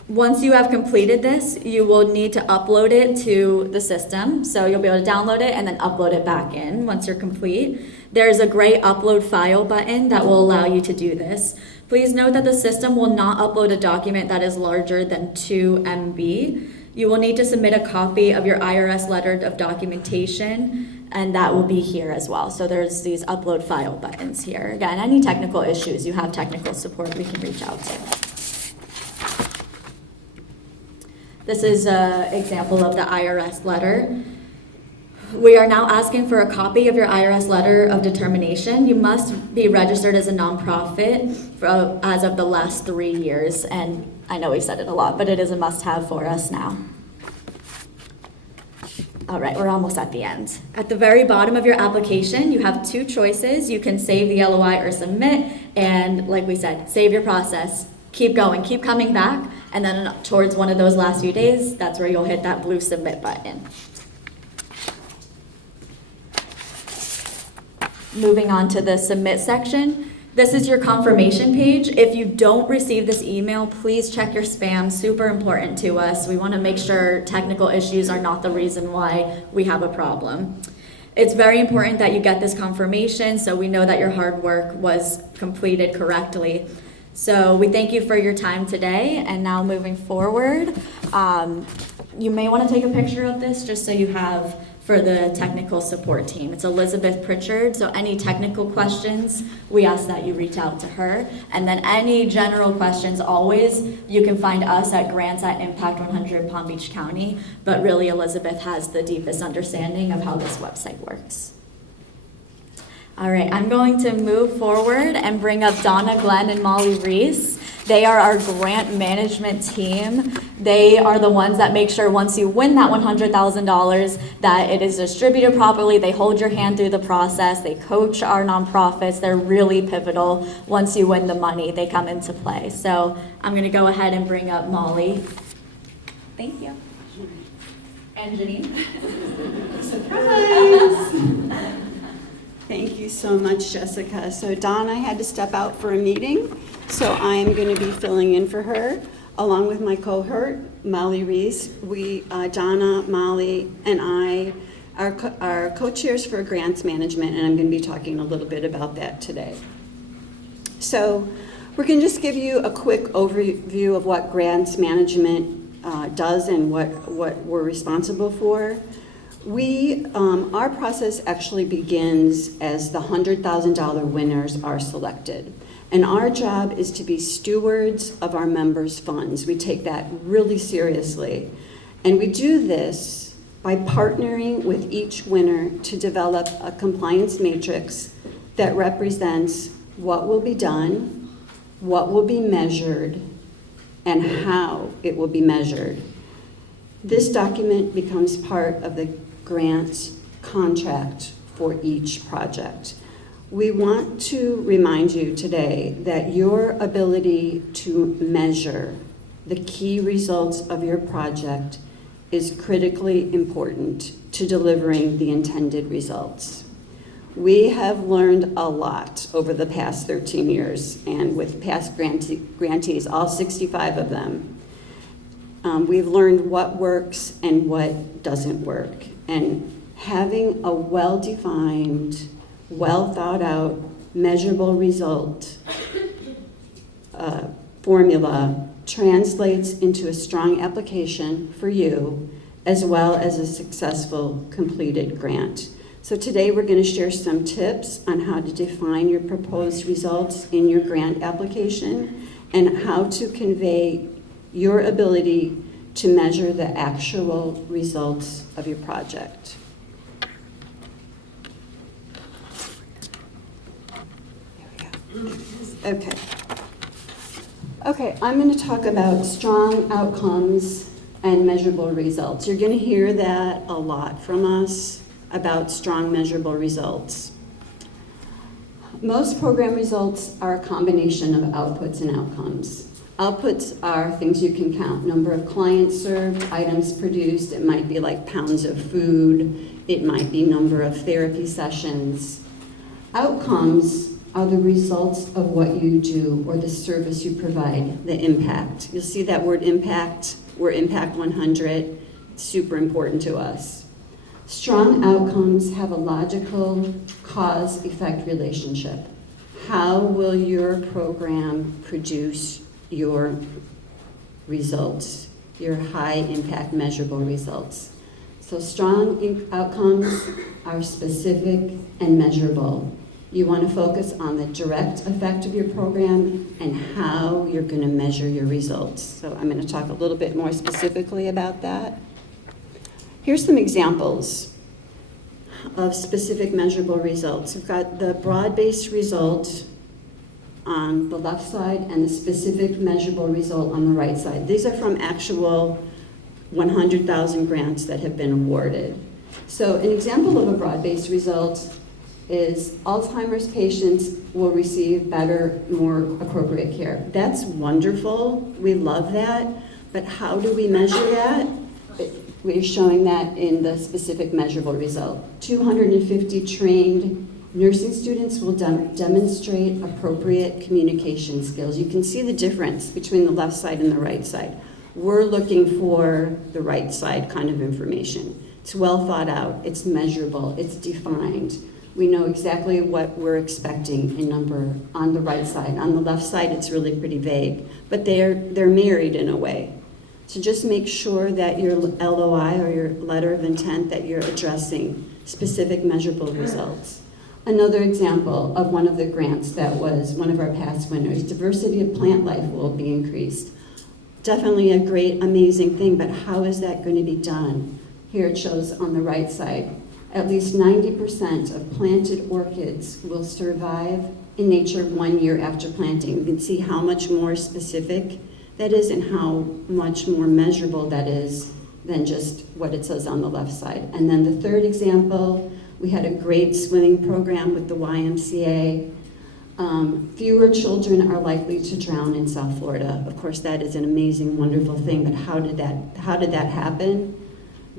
Once you have completed this, you will need to upload it to the system. So you'll be able to download it and then upload it back in once you're complete. There's a gray upload file button that will allow you to do this. Please note that the system will not upload a document that is larger than 2 MB. You will need to submit a copy of your IRS letter of documentation, and that will be here as well. So there's these upload file buttons here. Again, any technical issues, you have technical support we can reach out to. This is an example of the IRS letter. We are now asking for a copy of your IRS letter of determination. You must be registered as a nonprofit as of the last 3 years. And I know we've said it a lot, but it is a must-have for us now. All right, we're almost at the end. At the very bottom of your application, you have 2 choices. You can save the LOI or submit. And like we said, save your process. Keep going, keep coming back. And then towards one of those last few days, that's where you'll hit that blue submit button. Moving on to the submit section. This is your confirmation page. If you don't receive this email, please check your spam. Super important to us. We want to make sure technical issues are not the reason why we have a problem. It's very important that you get this confirmation so we know that your hard work was completed correctly. So we thank you for your time today, and now moving forward, you may want to take a picture of this just so you have for the technical support team. It's Elizabeth Pritchard, so any technical questions, we ask that you reach out to her. And then any general questions, always, you can find us at grants@Impact100 Palm Beach County, but really Elizabeth has the deepest understanding of how this website works. All right, I'm going to move forward and bring up Donna Glenn and Molly Reese. They are our grant management team. They are the ones that make sure once you win that $100,000 that it is distributed properly. They hold your hand through the process. They coach our nonprofits. They're really pivotal. Once you win the money, they come into play. So I'm going to go ahead and bring up Molly. Thank you. And Janine. Surprise! Thank you so much, Jessica. So Donna had to step out for a meeting, so I'm going to be filling in for her, along with my cohort, Molly Rees. Donna, Molly, and I are co-chairs for grants management, and I'm going to be talking a little bit about that today. So we're going to just give you a quick overview of what grants management does and what we're responsible for. Our process actually begins as the $100,000 winners are selected. And our job is to be stewards of our members' funds. We take that really seriously. And we do this by partnering with each winner to develop a compliance matrix that represents what will be done, what will be measured, and how it will be measured. This document becomes part of the grant contract for each project. We want to remind you today that your ability to measure the key results of your project is critically important to delivering the intended results. We have learned a lot over the past 13 years, and with past grantees, all 65 of them. We've learned what works and what doesn't work. And having a well-defined, well-thought-out, measurable result formula translates into a strong application for you, as well as a successful completed grant. So today we're going to share some tips on how to define your proposed results in your grant application and how to convey your ability to measure the actual results of your project. Okay, I'm going to talk about strong outcomes and measurable results. You're going to hear that a lot from us about strong measurable results. Most program results are a combination of outputs and outcomes. Outputs are things you can count: number of clients served, items produced. It might be like pounds of food. It might be number of therapy sessions. Outcomes are the results of what you do or the service you provide, the impact. You'll see that word impact. We're Impact 100. It's super important to us. Strong outcomes have a logical cause-effect relationship. How will your program produce your results, your high-impact measurable results? So strong outcomes are specific and measurable. You want to focus on the direct effect of your program and how you're going to measure your results. So I'm going to talk a little bit more specifically about that. Here's some examples of specific measurable results. We've got the broad-based result on the left side and the specific measurable result on the right side. These are from actual 100,000 grants that have been awarded. So an example of a broad-based result is Alzheimer's patients will receive better, more appropriate care. That's wonderful. We love that. But how do we measure that? We're showing that in the specific measurable result. 250 trained nursing students will demonstrate appropriate communication skills. You can see the difference between the left side and the right side. We're looking for the right side kind of information. It's well thought out, it's measurable, it's defined. We know exactly what we're expecting in number on the right side. On the left side, it's really pretty vague, but they're married in a way. So just make sure that your LOI or your letter of intent that you're addressing specific measurable results. Another example of one of the grants that was one of our past winners, diversity of plant life will be increased. Definitely a great, amazing thing, but how is that going to be done? Here it shows on the right side. At least 90% of planted orchids will survive in nature 1 year after planting. You can see how much more specific that is and how much more measurable that is than just what it says on the left side. And then the third example, we had a great swimming program with the YMCA. Fewer children are likely to drown in South Florida. Of course, that is an amazing, wonderful thing, but how did that happen?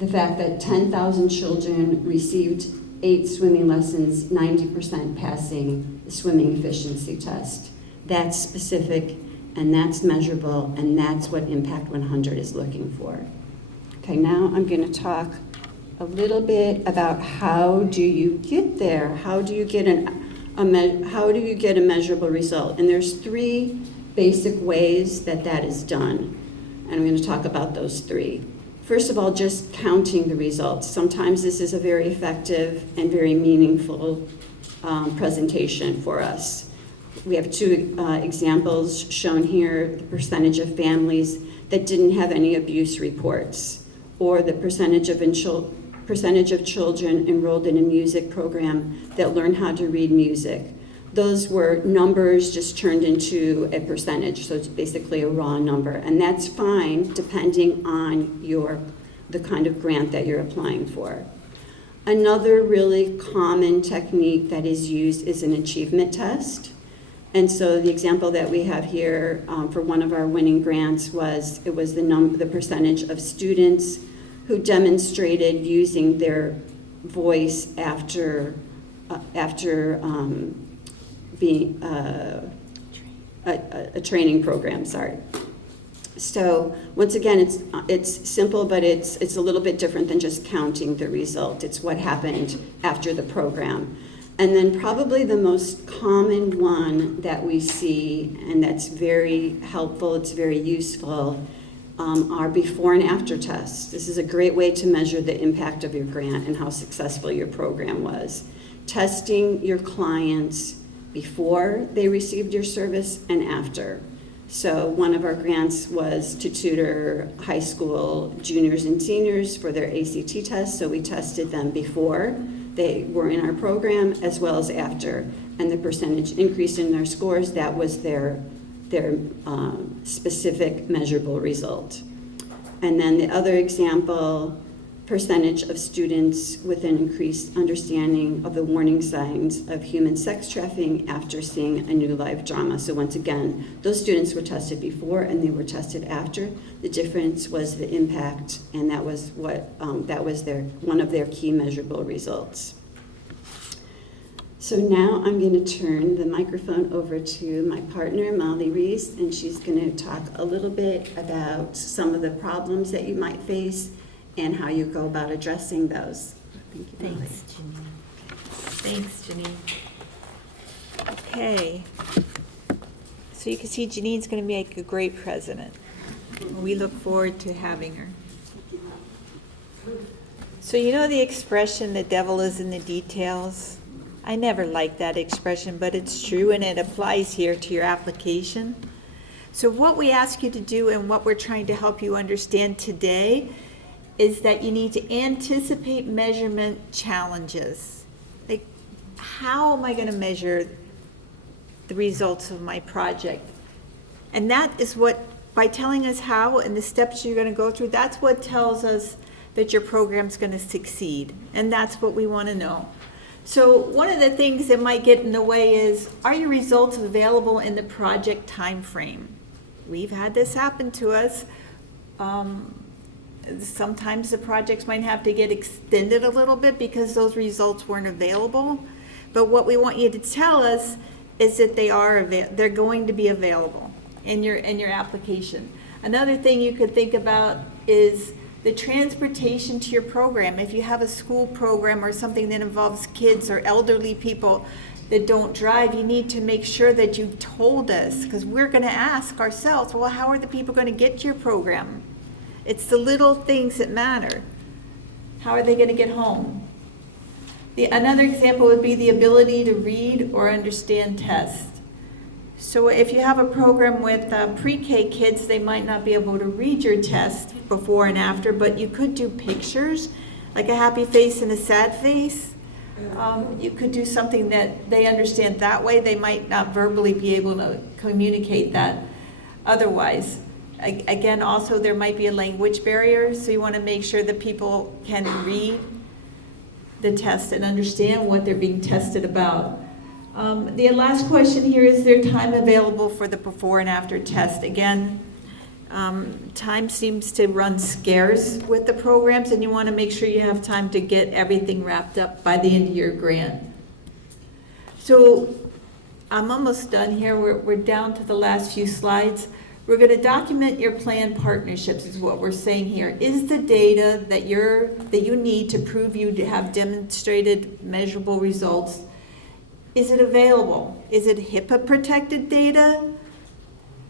the fact that 10,000 children received 8 swimming lessons, 90% passing the swimming efficiency test. That's specific, and that's measurable, and that's what Impact 100 is looking for. Okay, now I'm going to talk a little bit about how do you get there? How do you get a measurable result? And there's 3 basic ways that that is done. And I'm going to talk about those 3. First of all, just counting the results. Sometimes this is a very effective and very meaningful presentation for us. We have 2 examples shown here, the percentage of families that didn't have any abuse reports, or the percentage of children enrolled in a music program that learned how to read music. Those were numbers just turned into a percentage, so it's basically a raw number, and that's fine depending on the kind of grant that you're applying for. Another really common technique that is used is an achievement test. And so the example that we have here for one of our winning grants was the percentage of students who demonstrated using their voice after being a training program. Sorry. So once again, it's simple, but it's a little bit different than just counting the result. It's what happened after the program. And then probably the most common one that we see, and that's very helpful, it's very useful, are before and after tests. This is a great way to measure the impact of your grant and how successful your program was. Testing your clients before they received your service and after. So one of our grants was to tutor high school juniors and seniors for their ACT test, so we tested them before they were in our program as well as after, and the percentage increase in their scores, that was their specific measurable result. And then the other example, percentage of students with an increased understanding of the warning signs of human sex trafficking after seeing a new live drama. So once again, those students were tested before and they were tested after. The difference was the impact, and that was one of their key measurable results. So now I'm going to turn the microphone over to my partner, Molly Reese, and she's going to talk a little bit about some of the problems that you might face and how you go about addressing those. Thank you, Molly. Thanks, Janine. Okay. So you can see Janine's going to make a great president. We look forward to having her. So you know the expression, the devil is in the details? I never liked that expression, but it's true and it applies here to your application. So what we ask you to do and what we're trying to help you understand today is that you need to anticipate measurement challenges. Like, how am I going to measure the results of my project? And that is what, by telling us how and the steps you're going to go through, that's what tells us that your program's going to succeed. And that's what we want to know. So one of the things that might get in the way is, are your results available in the project time frame? We've had this happen to us. Sometimes the projects might have to get extended a little bit because those results weren't available. But what we want you to tell us is that they're going to be available in your application. Another thing you could think about is the transportation to your program. If you have a school program or something that involves kids or elderly people that don't drive, you need to make sure that you've told us, because we're going to ask ourselves, well, how are the people going to get to your program? It's the little things that matter. How are they going to get home? Another example would be the ability to read or understand tests. So if you have a program with pre-K kids, they might not be able to read your test before and after, but you could do pictures, like a happy face and a sad face. You could do something that they understand that way. They might not verbally be able to communicate that otherwise. Again, also there might be a language barrier, so you want to make sure that people can read the test and understand what they're being tested about. The last question here is there time available for the before and after test? Again, Time seems to run scarce with the programs, and you want to make sure you have time to get everything wrapped up by the end of your grant. So I'm almost done here. We're down to the last few slides. We're going to document your planned partnerships is what we're saying here. Is the data that you need to prove you have demonstrated measurable results, is it available? Is it HIPAA protected data?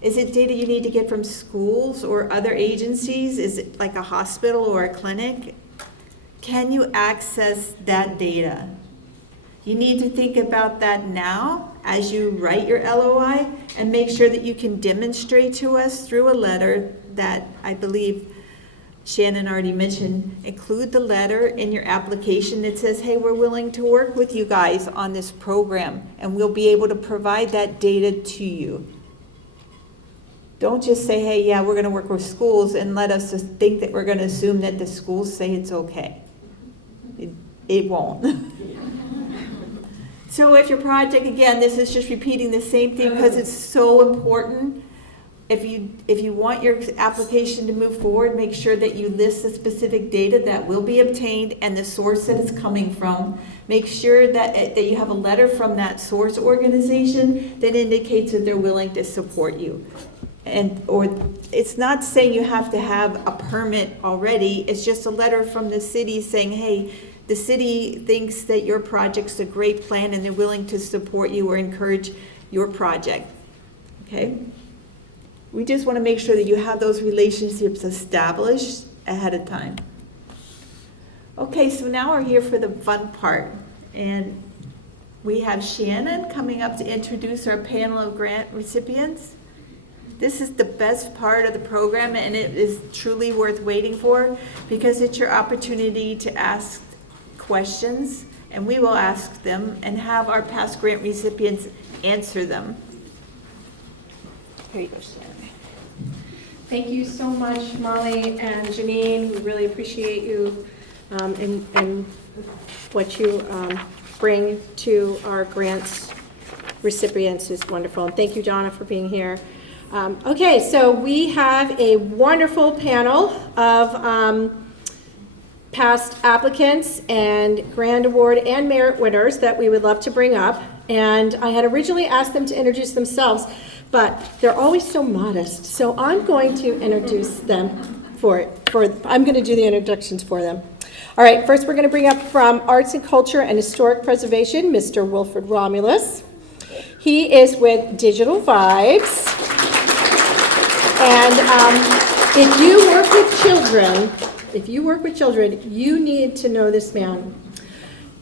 Is it data you need to get from schools or other agencies? Is it like a hospital or a clinic? Can you access that data? You need to think about that now as you write your LOI and make sure that you can demonstrate to us through a letter that I believe Shannon already mentioned. Include the letter in your application that says, hey, we're willing to work with you guys on this program, and we'll be able to provide that data to you. Don't just say, hey, yeah, we're going to work with schools, and let us just think that we're going to assume that the schools say it's okay. It won't. So if your project, again, this is just repeating the same thing because it's so important. If you want your application to move forward, make sure that you list the specific data that will be obtained and the source that it's coming from. Make sure that you have a letter from that source organization that indicates that they're willing to support you. Or it's not saying you have to have a permit already. It's just a letter from the city saying, hey, the city thinks that your project's a great plan and they're willing to support you or encourage your project. Okay? We just want to make sure that you have those relationships established ahead of time. Okay, so now we're here for the fun part. And we have Shannon coming up to introduce our panel of grant recipients. This is the best part of the program, and it is truly worth waiting for because it's your opportunity to ask questions, and we will ask them and have our past grant recipients answer them. Here you go, Shannon. Thank you so much, Molly and Janine. We really appreciate you and what you bring to our grants recipients is wonderful. And thank you, Donna, for being here. Okay, so we have a wonderful panel of past applicants and Grand Award and Merit winners that we would love to bring up. And I had originally asked them to introduce themselves, but they're always so modest. So I'm going to introduce them I'm going to do the introductions for them. All right, first we're going to bring up from Arts and Culture and Historic Preservation, Mr. Wilfred Romulus. He is with Digital Vibes. And if you work with children, you need to know this man.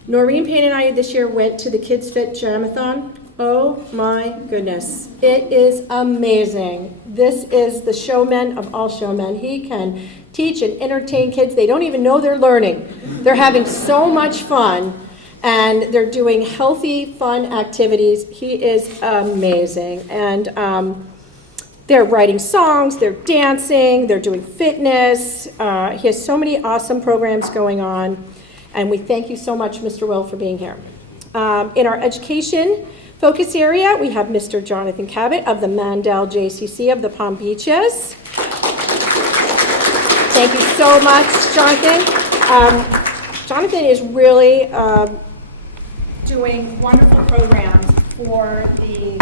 Noreen Payne and I this year went to the Kids Fit Jamathon. Oh my goodness. It is amazing. This is the showman of all showmen. He can teach and entertain kids. They don't even know they're learning. They're having so much fun, and they're doing healthy, fun activities. He is amazing. And they're writing songs, they're dancing, they're doing fitness. He has so many awesome programs going on. And we thank you so much, Mr. Will, for being here. In our education focus area, we have Mr. Jonathan Cabot of the Mandel JCC of the Palm Beaches. Thank you so much, Jonathan. Jonathan is really doing wonderful programs for the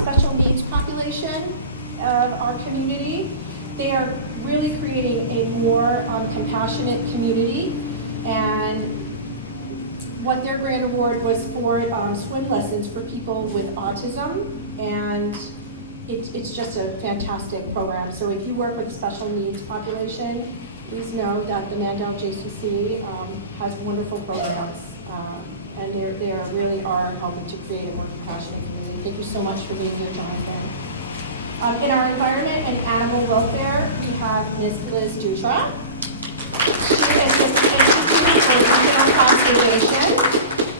special needs population of our community. They are really creating a more compassionate community, and what their grant award was for swim lessons for people with autism, and it's just a fantastic program. So if you work with a special needs population, please know that the Mandel JCC has wonderful programs, and they really are helping to create a more compassionate community. Thank you so much for being here, Jonathan. In our environment and animal welfare, we have Ms. Liz Dutra. She is with the Institute for Regional Conservation,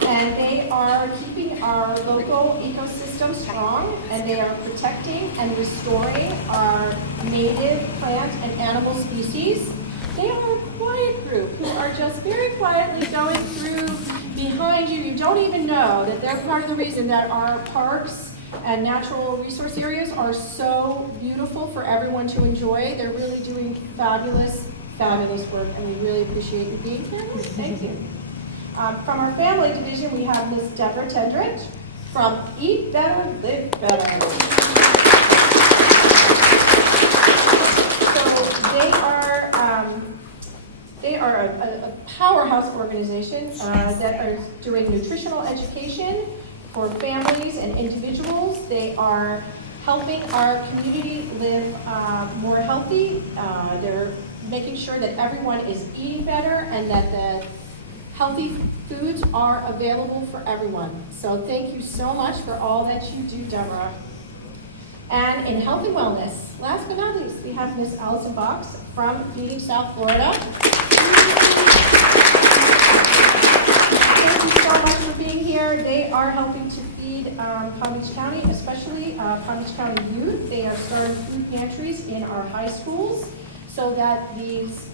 and they are keeping our local ecosystem strong, and they are protecting and restoring our native plant and animal species. They are a quiet group who are just very quietly going through behind you. You don't even know that they're part of the reason that our parks and natural resource areas are so beautiful for everyone to enjoy. They're really doing fabulous, fabulous work, and we really appreciate you being here. Thank you. From our family division, we have Ms. Deborah Tendrich from Eat Better, Live Better. So they are a powerhouse organization that are doing nutritional education for families and individuals. They are helping our community live more healthy. They're making sure that everyone is eating better and that the healthy foods are available for everyone. So thank you so much for all that you do, Deborah. And in health and wellness, last but not least, we have Ms. Allison Box from Feeding South Florida. Thank you so much for being here. They are helping to feed Palm Beach County, especially Palm Beach County youth. They are starting food pantries in our high schools so that these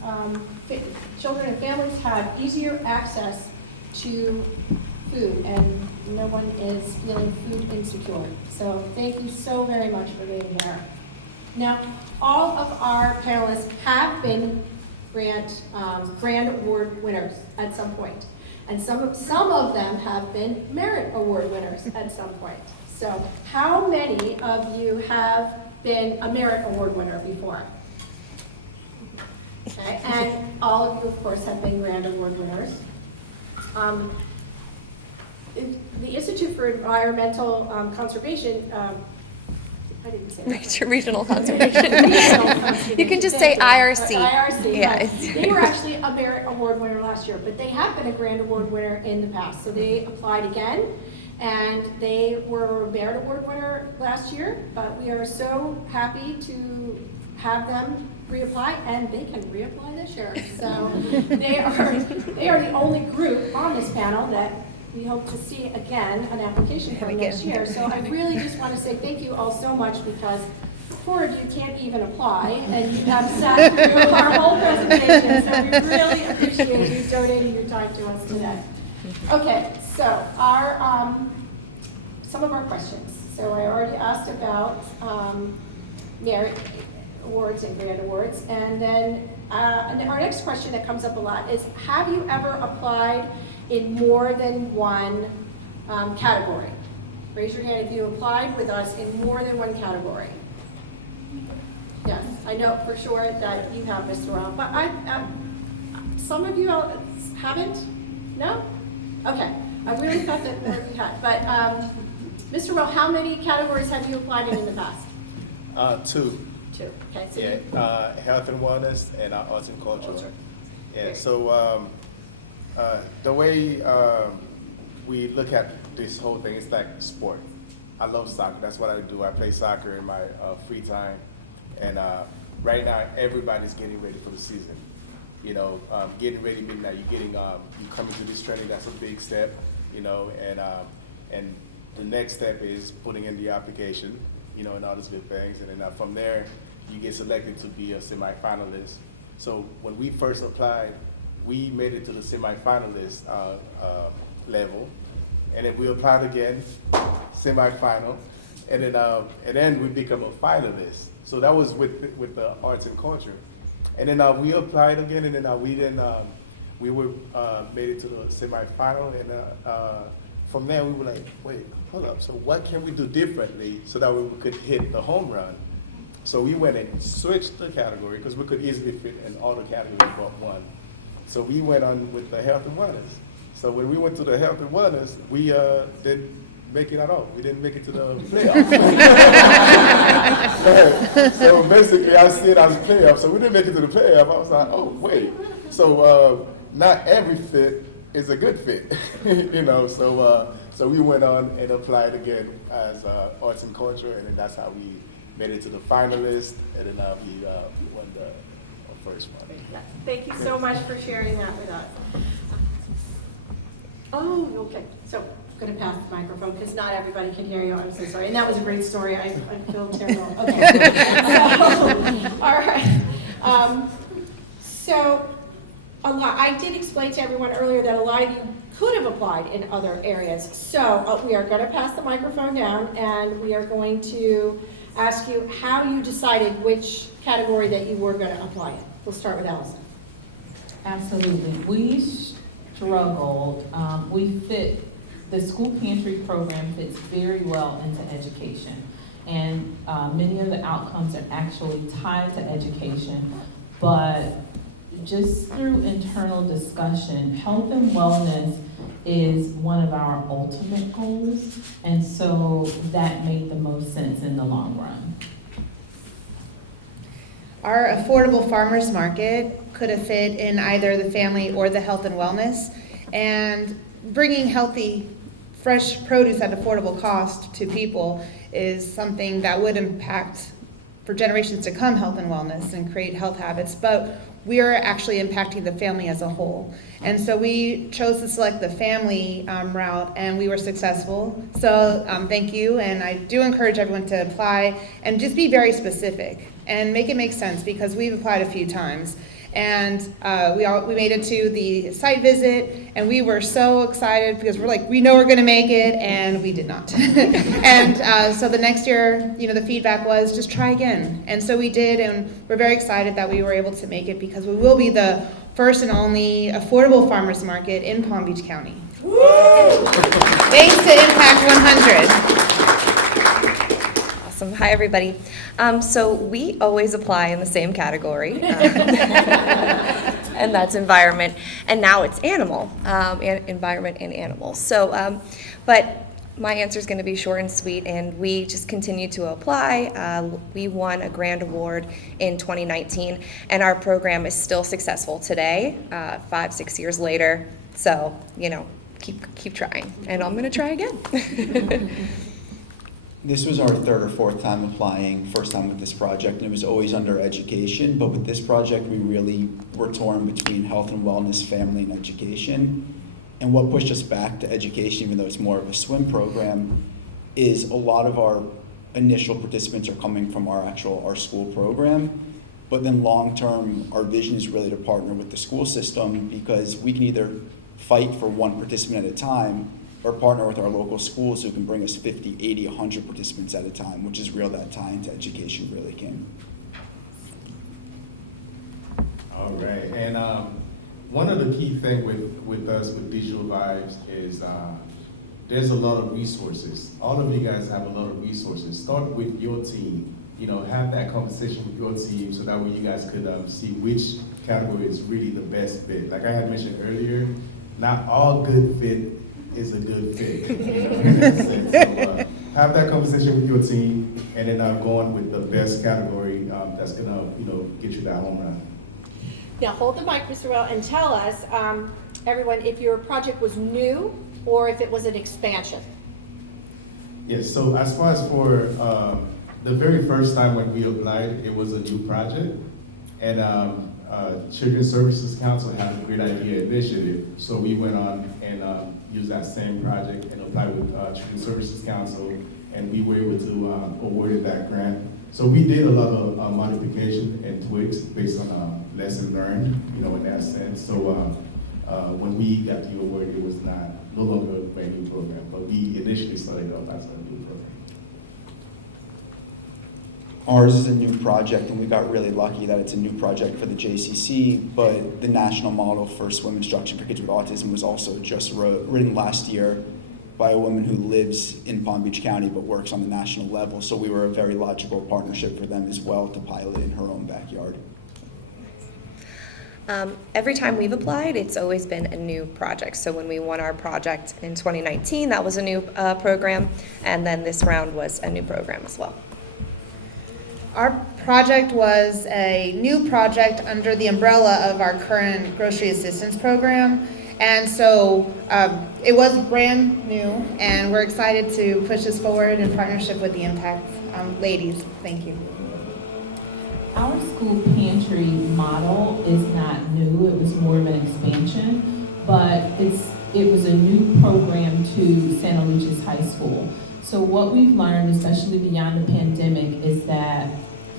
children and families have easier access to food and no one is feeling food insecure. So thank you so very much for being here. Now, all of our panelists have been Grand Award winners at some point. And some of them have been Merit Award winners at some point. So how many of you have been a Merit Award winner before? Okay, and all of you, of course, have been Grand Award winners. The Institute for Environmental Conservation, I didn't say that. Regional conservation. You can just say IRC. IRC, Yeah. right. They were actually a Merit Award winner last year, but they have been a Grand Award winner in the past. So they applied again, and they were a Merit Award winner last year, but we are so happy to have them reapply, and they can reapply this year. So they are the only group on this panel that we hope to see again an application from next year. So I really just want to say thank you all so much, because 4 of you can't even apply, and you have sat through our whole presentation. So we really appreciate you donating your time to us today. Okay, so our some of our questions. So I already asked about Merit Awards and Grand Awards, and then our next question that comes up a lot is: have you ever applied in more than one category? Raise your hand if you applied with us in more than one category. Yes, I know for sure that you have, Mr. Rowe, but some of you haven't? No? Okay, I really thought that more of you had. But Mr. Rowe, how many categories have you applied in the past? 2. 2. Okay, so Yeah, health and wellness and arts and culture. Yeah, so the way we look at this whole thing is like sport. I love soccer. That's what I do. I play soccer in my free time. And right now, everybody's getting ready for the season. You know, getting ready midnight. You're getting you come into this training. That's a big step. You know, and the next step is putting in the application. You know, and all those good things. And then from there, you get selected to be a semifinalist. So when we first applied, we made it to the semifinalist level, and then we applied again, semifinal, and then we become a finalist. So that was with the arts and culture, and then we applied again, and then we were made it to the semifinal, and from there we were like, wait, hold up. So what can we do differently so that we could hit the home run? So we went and switched the category because we could easily fit in all the categories but one. So we went on with the health and wellness. So when we went to the health and wellness, we didn't make it at all. We didn't make it to the playoffs. So basically, I see it as playoffs. So we didn't make it to the playoff. I was like, oh, wait. So not every fit is a good fit, you know. So we went on and applied again as arts and culture, and then that's how we made it to the finalists, and then we won the first one. thank you so much for sharing that with us. Oh, okay. So I'm going to pass the microphone because not everybody can hear you. I'm so sorry. And that was a great story. I feel terrible. Okay. All right. So I did explain to everyone earlier that a lot of you could have applied in other areas. So we are going to pass the microphone down, and we are going to ask you how you decided which category that you were going to apply in. We'll start with Allison. Absolutely. We struggled. The school pantry program fits very well into education. And many of the outcomes are actually tied to education. But just through internal discussion, health and wellness is one of our ultimate goals. And so that made the most sense in the long run. Our affordable farmers market could have fit in either the family or the health and wellness. And bringing healthy, fresh produce at affordable cost to people is something that would impact for generations to come health and wellness and create health habits. But we are actually impacting the family as a whole. And so we chose to select the family route, and we were successful. So thank you, and I do encourage everyone to apply and just be very specific and make it make sense, because we've applied a few times. And we made it to the site visit, and we were so excited because we're like, we know we're going to make it, and we did not. And so the next year, the feedback was just try again. And so we did, and we're very excited that we were able to make it, because we will be the first and only affordable farmers market in Palm Beach County. Thanks to Impact 100. Awesome. Hi, everybody. So we always apply in the same category, and that's environment. And now it's animal, environment and animals. So, but my answer is going to be short and sweet, and we just continue to apply. We won a grant award in 2019, and our program is still successful today, 5-6 years later. So, keep trying, and I'm going to try again. This was our third or fourth time applying, first time with this project, and it was always under education. But with this project, we really were torn between health and wellness, family, and education. And what pushed us back to education, even though it's more of a swim program, is a lot of our initial participants are coming from our school program. But then long term, our vision is really to partner with the school system, because we can either fight for one participant at a time, or partner with our local schools who can bring us 50, 80, 100 participants at a time, which is real that tie into education really came. All right, and one of the key things with us with Digital Vibes is there's a lot of resources. All of you guys have a lot of resources. Start with your team. Have that conversation with your team, so that way you guys could see which category is really the best fit. Like I had mentioned earlier, not all good fit is a good fit. So have that conversation with your team, and then go on with the best category that's gonna get you that home run. Now hold the mic, Mr. Well, and tell us, everyone, if your project was new or if it was an expansion. Yes, so as far as for the very first time when we applied, it was a new project, and Children's Services Council had a great idea initiative, so we went on and used that same project and applied with Children's Services Council, and we were able to award that grant. So we did a lot of modification and tweaks based on lesson learned, in that sense. So when we got the award, it was no longer a brand new program, but we initially started off as a new program. Ours is a new project, and we got really lucky that it's a new project for the JCC, but the national model for swim instruction for kids with autism was also just written last year by a woman who lives in Palm Beach County but works on the national level, so we were a very logical partnership for them as well to pilot in her own backyard. Every time we've applied, it's always been a new project. So when we won our project in 2019, that was a new program, and then this round was a new program as well. Our project was a new project under the umbrella of our current grocery assistance program. And so it was brand new, and we're excited to push this forward in partnership with the Impact ladies. Thank you. Our school pantry model is not new. It was more of an expansion, but it was a new program to Santa Lucia's High School. So what we've learned, especially beyond the pandemic, is that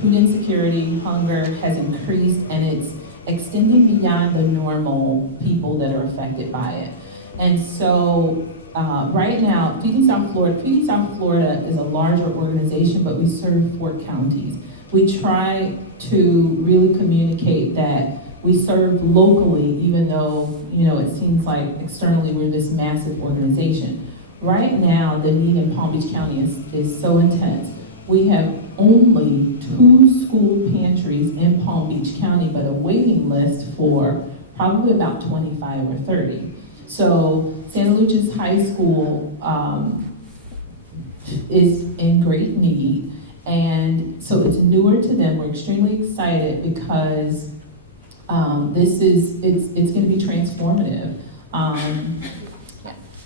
food insecurity, hunger has increased, and it's extending beyond the normal people that are affected by it. And so, right now, Feeding South Florida is a larger organization, but we serve 4 counties. We try to really communicate that we serve locally, even though, it seems like externally we're this massive organization. Right now, the need in Palm Beach County is so intense. We have only 2 school pantries in Palm Beach County, but a waiting list for probably about 25 or 30. So Santa Lucia's High School is in great need, and so it's newer to them. We're extremely excited because it's going to be transformative.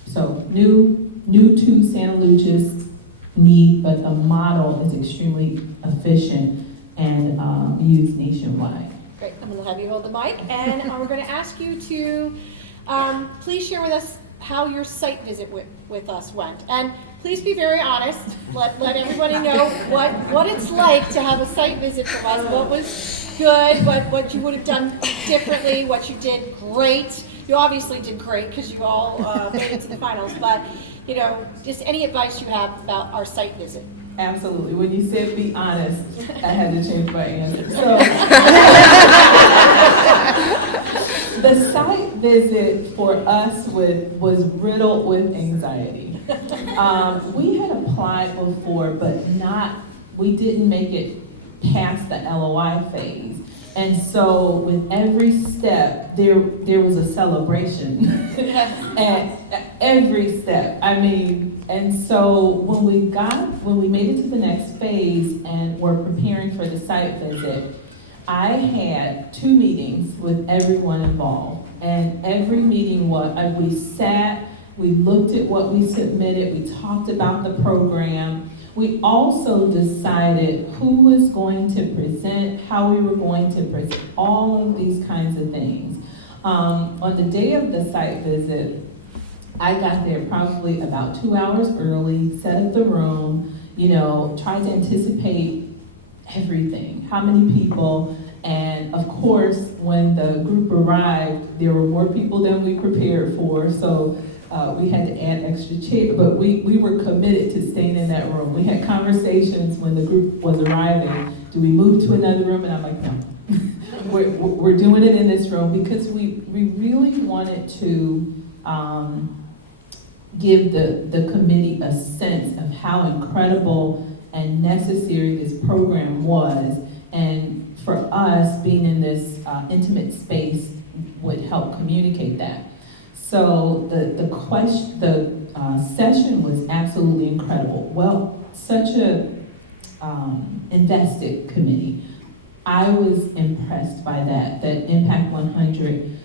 So new to Santa Lucia's need, but the model is extremely efficient and used nationwide. Great, I'm gonna have you hold the mic, and we're gonna ask you to please share with us how your site visit with us went. And please be very honest, let everybody know what it's like to have a site visit from us, what was good, what you would have done differently, what you did great. You obviously did great because you all made it to the finals, but just any advice you have about our site visit. Absolutely. When you said be honest, I had to change my answer. So the site visit for us was riddled with anxiety. We had applied before, but we didn't make it past the LOI phase. And so with every step, there was a celebration at every step. And so when we made it to the next phase and were preparing for the site visit, I had 2 meetings with everyone involved. And every meeting we sat, we looked at what we submitted, we talked about the program. We also decided who was going to present, how we were going to present, all of these kinds of things. On the day of the site visit, I got there probably about 2 hours early, set up the room, tried to anticipate everything, how many people, and of course, when the group arrived, there were more people than we prepared for, so we had to add extra chairs, but we were committed to staying in that room. We had conversations when the group was arriving. Do we move to another room? And I'm like, no. we're doing it in this room because we really wanted to give the committee a sense of how incredible and necessary this program was. And for us, being in this intimate space would help communicate that. So the session was absolutely incredible. Well, such a invested committee. I was impressed by that Impact 100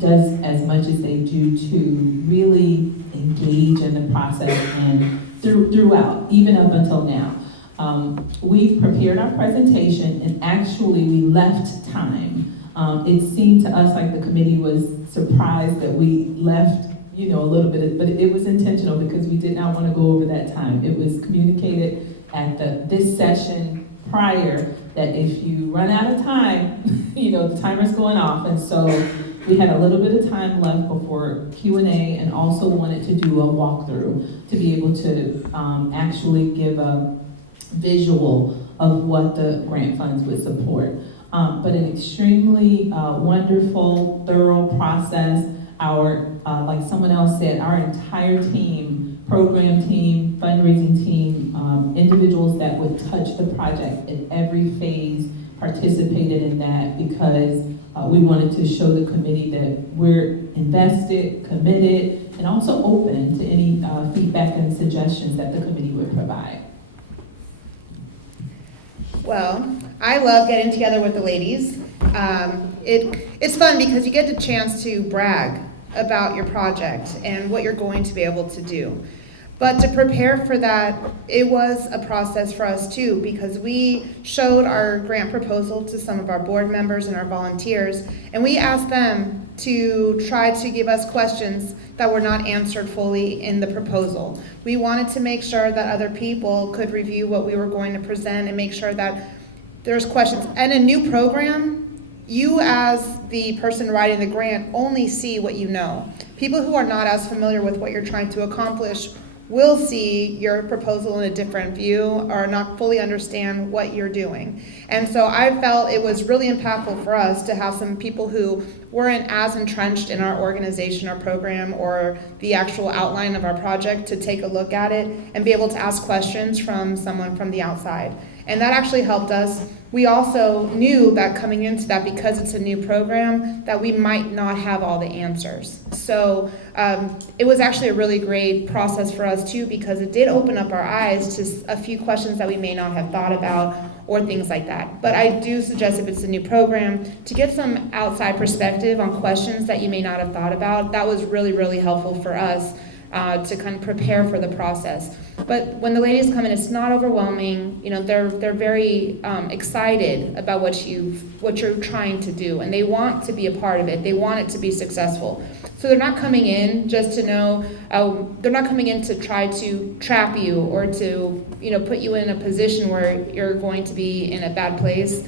does as much as they do to really engage in the process and throughout, even up until now. We've prepared our presentation and actually we left time. It seemed to us like the committee was surprised that we left, a little bit, but it was intentional because we did not want to go over that time. It was communicated at this session prior that if you run out of time, the timer's going off. And so we had a little bit of time left before Q&A and also wanted to do a walkthrough to be able to actually give a visual of what the grant funds would support. But an extremely wonderful, thorough process. Our, like someone else said, our entire team, program team, fundraising team, individuals that would touch the project at every phase participated in that because we wanted to show the committee that we're invested, committed, and also open to any feedback and suggestions that the committee would provide. Well, I love getting together with the ladies. It's fun because you get the chance to brag about your project and what you're going to be able to do. But to prepare for that, it was a process for us too, because we showed our grant proposal to some of our board members and our volunteers, and we asked them to try to give us questions that were not answered fully in the proposal. We wanted to make sure that other people could review what we were going to present and make sure that there's questions. And a new program, you as the person writing the grant only see what you know. People who are not as familiar with what you're trying to accomplish will see your proposal in a different view or not fully understand what you're doing. And so I felt it was really impactful for us to have some people who weren't as entrenched in our organization or program or the actual outline of our project to take a look at it and be able to ask questions from someone from the outside. And that actually helped us. We also knew that coming into that, because it's a new program, that we might not have all the answers. So it was actually a really great process for us too, because it did open up our eyes to a few questions that we may not have thought about or things like that. But I do suggest, if it's a new program, to get some outside perspective on questions that you may not have thought about. That was really, really helpful for us to kind of prepare for the process. But when the ladies come in, it's not overwhelming. You know, they're very excited about what you're trying to do, and they want to be a part of it. They want it to be successful. So they're not coming in just to know. They're not coming in to try to trap you or to, you know, put you in a position where you're going to be in a bad place.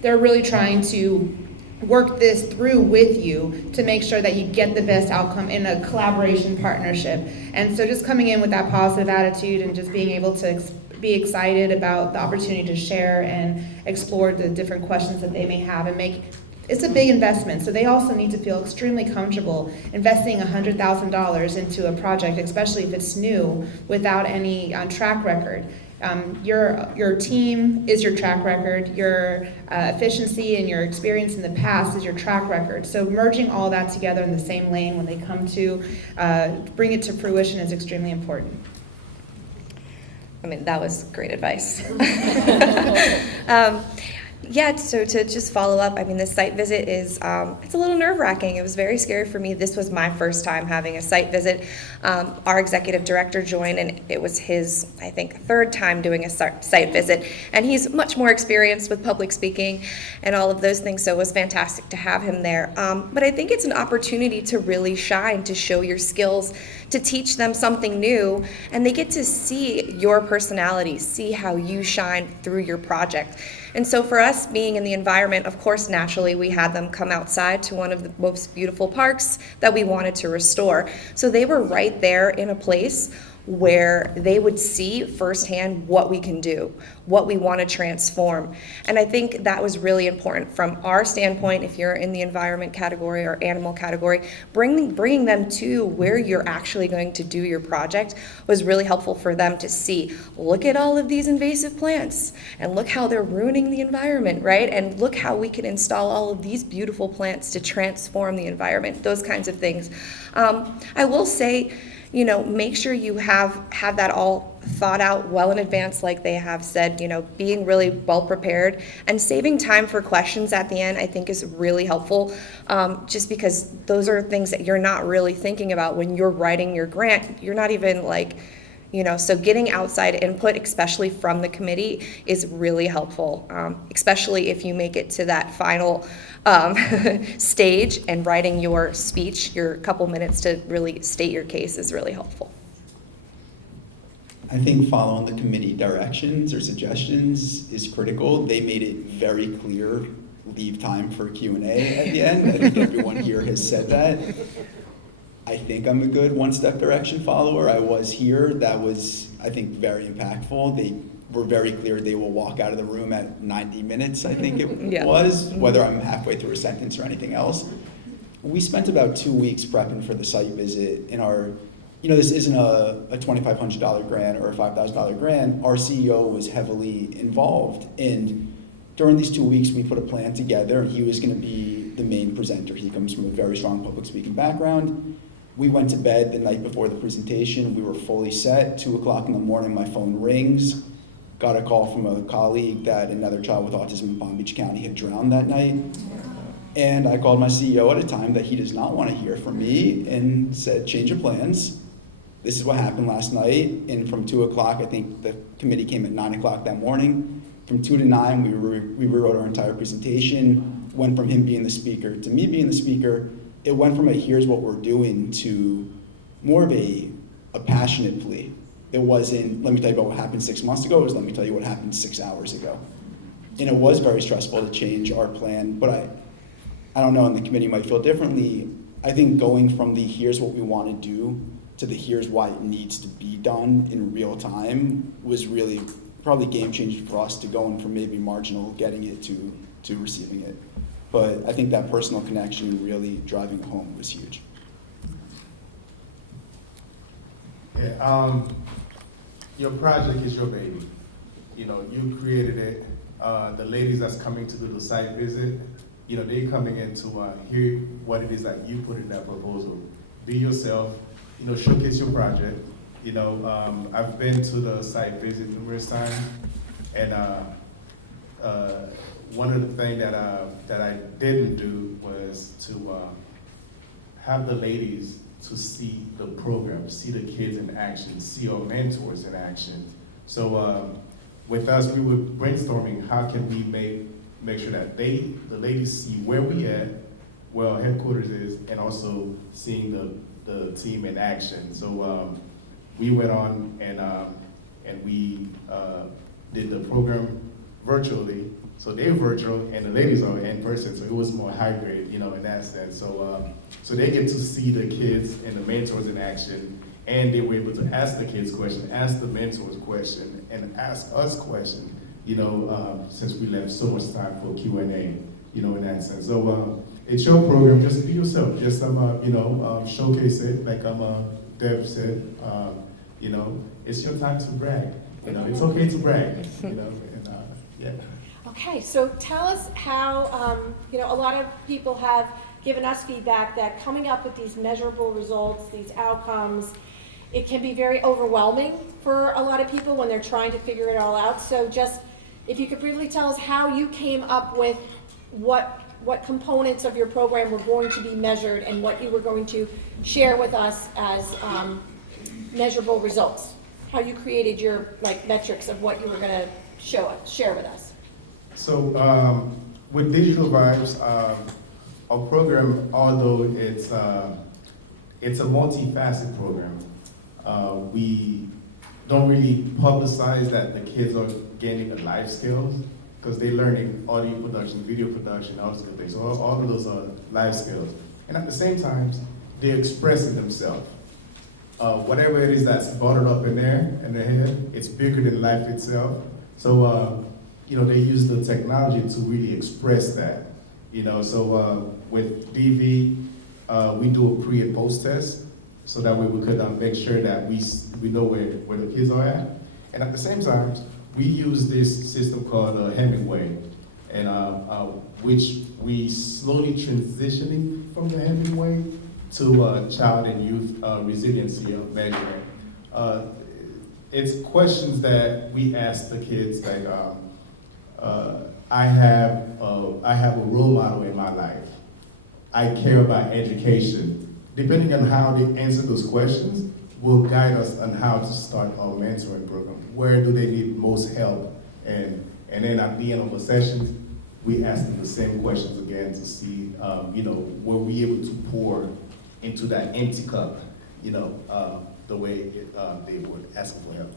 They're really trying to work this through with you to make sure that you get the best outcome in a collaboration partnership. And so just coming in with that positive attitude and just being able to be excited about the opportunity to share and explore the different questions that they may have and make. It's a big investment, so they also need to feel extremely comfortable investing $100,000 into a project, especially if it's new, without any track record. Your team is your track record, your efficiency and your experience in the past is your track record. So merging all that together in the same lane when they come to bring it to fruition is extremely important. I mean, that was great advice. Yeah, so to just follow up, I mean, the site visit is, it's a little nerve-wracking. It was very scary for me. This was my first time having a site visit. Our executive director joined, and it was his, I think, third time doing a site visit. And he's much more experienced with public speaking and all of those things, so it was fantastic to have him there. But I think it's an opportunity to really shine, to show your skills, to teach them something new, and they get to see your personality, see how you shine through your project. And so for us being in the environment, of course, naturally, we had them come outside to one of the most beautiful parks that we wanted to restore. So they were right there in a place where they would see firsthand what we can do, what we want to transform. And I think that was really important from our standpoint. If you're in the environment category or animal category, bringing them to where you're actually going to do your project was really helpful for them to see, look at all of these invasive plants and look how they're ruining the environment, right? And look how we can install all of these beautiful plants to transform the environment, those kinds of things. I will say, you know, make sure you have that all thought out well in advance, like they have said, you know, being really well prepared and saving time for questions at the end, I think is really helpful, just because those are things that you're not really thinking about when you're writing your grant. You're not even like, you know, so getting outside input, especially from the committee, is really helpful, especially if you make it to that final stage, and writing your speech, your couple minutes to really state your case is really helpful. I think following the committee directions or suggestions is critical. They made it very clear, leave time for Q&A at the end. I think everyone here has said that. I think I'm a good one-step direction follower. I was here. That was, I think, very impactful. They were very clear they will walk out of the room at 90 minutes, I think it was, whether I'm halfway through a sentence or anything else. We spent about 2 weeks prepping for the site visit. In our, you know, this isn't a $2,500 grant or a $5,000 grant. Our CEO was heavily involved. And during these 2 weeks, we put a plan together, and he was going to be the main presenter. He comes from a very strong public speaking background. We went to bed the night before the presentation. We were fully set. 2 o'clock in the morning, my phone rings. Got a call from a colleague that another child with autism in Palm Beach County had drowned that night. And I called my CEO at a time that he does not want to hear from me and said, change of plans. This is what happened last night. And from 2 o'clock, I think the committee came at 9 o'clock that morning. From 2 to 9, we rewrote our entire presentation. Went from him being the speaker to me being the speaker. It went from a here's what we're doing to more of a passionate plea. It wasn't, let me tell you about what happened 6 months ago. It was, let me tell you what happened 6 hours ago. And it was very stressful to change our plan, but I don't know, and the committee might feel differently, I think going from the here's what we want to do to the here's why it needs to be done in real time was really probably game changing for us, to going from maybe marginal getting it to receiving it. But I think that personal connection, really driving it home, was huge. Yeah, your project is your baby. You know, you created it. The ladies that's coming to do the site visit, you know, they're coming in to hear what it is that you put in that proposal. Be yourself, you know, showcase your project. You know, I've been to the site visit numerous times, and one of the things that I didn't do was to have the ladies to see the program, see the kids in action, see our mentors in action. So with us, we were brainstorming how can we make sure that the ladies see where we at, where our headquarters is, and also seeing the team in action. So we went on and we did the program virtually. So they're virtual and the ladies are in person, so it was more hybrid, you know, in that sense. So so they get to see the kids and the mentors in action, and they were able to ask the kids questions, ask the mentors questions, and ask us questions, you know, since we left so much time for Q&A, you know, in that sense. So it's your program, just be yourself, just you know, showcase it, like Deb said, you know, it's your time to brag, you know, it's okay to brag, you know, and yeah. Okay, so tell us how, you know, a lot of people have given us feedback that coming up with these measurable results, these outcomes, it can be very overwhelming for a lot of people when they're trying to figure it all out. So just, if you could briefly tell us how you came up with what components of your program were going to be measured and what you were going to share with us as measurable results. How you created your metrics of what you were going to share with us. So with Digital Vibes, our program, although it's a multifaceted program, we don't really publicize that the kids are gaining the life skills, because they're learning audio production, video production, all those good things. So all of those are life skills. And at the same time, they're expressing themselves. Whatever it is that's bottled up in there, in their head, it's bigger than life itself. So, you know, they use the technology to really express that. You know, so with DV, we do a pre and post test, so that way we could make sure that we know where the kids are at. And at the same time, we use this system called Hemingway, and which we slowly transitioning from the Hemingway to child and youth resiliency measurement. It's questions that we ask the kids, like, I have a role model in my life. I care about education. Depending on how they answer those questions will guide us on how to start our mentoring program. Where do they need most help? And then at the end of the sessions, we ask them the same questions again to see, you know, were we able to pour into that empty cup, you know, the way they would ask for help.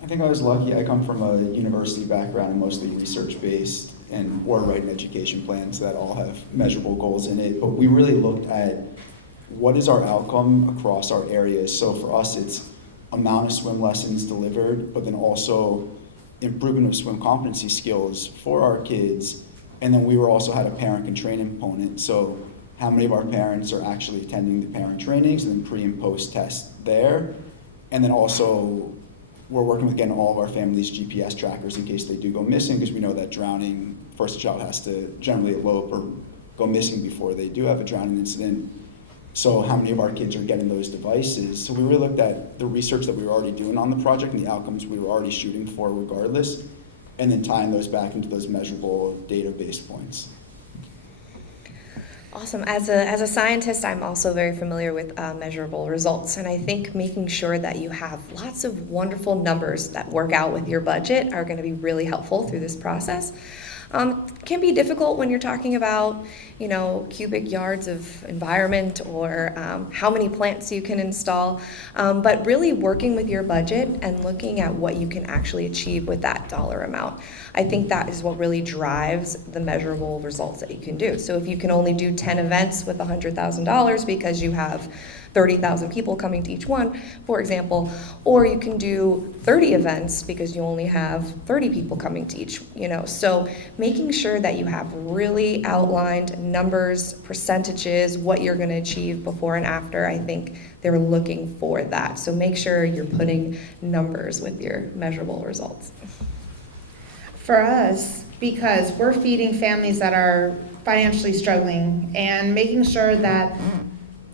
I think I was lucky. I come from a university background and mostly research-based, and we're writing education plans that all have measurable goals in it. But we really looked at what is our outcome across our areas. So for us, it's amount of swim lessons delivered, but then also improvement of swim competency skills for our kids. And then we also had a parent and training component. So how many of our parents are actually attending the parent trainings, and then pre and post test there. And then also, we're working with getting all of our families' GPS trackers in case they do go missing, because we know that drowning, first a child has to generally elope or go missing before they do have a drowning incident. So how many of our kids are getting those devices? So we really looked at the research that we were already doing on the project and the outcomes we were already shooting for regardless, and then tying those back into those measurable data-based points. Awesome. As a scientist, I'm also very familiar with measurable results, and I think making sure that you have lots of wonderful numbers that work out with your budget are going to be really helpful through this process. Can be difficult when you're talking about, cubic yards of environment or how many plants you can install, but really working with your budget and looking at what you can actually achieve with that dollar amount. I think that is what really drives the measurable results that you can do. So if you can only do 10 events with $100,000 because you have 30,000 people coming to each one, for example, or you can do 30 events because you only have 30 people coming to each, So making sure that you have really outlined numbers, percentages, what you're going to achieve before and after, I think they're looking for that. So make sure you're putting numbers with your measurable results. For us, because we're feeding families that are financially struggling and making sure that,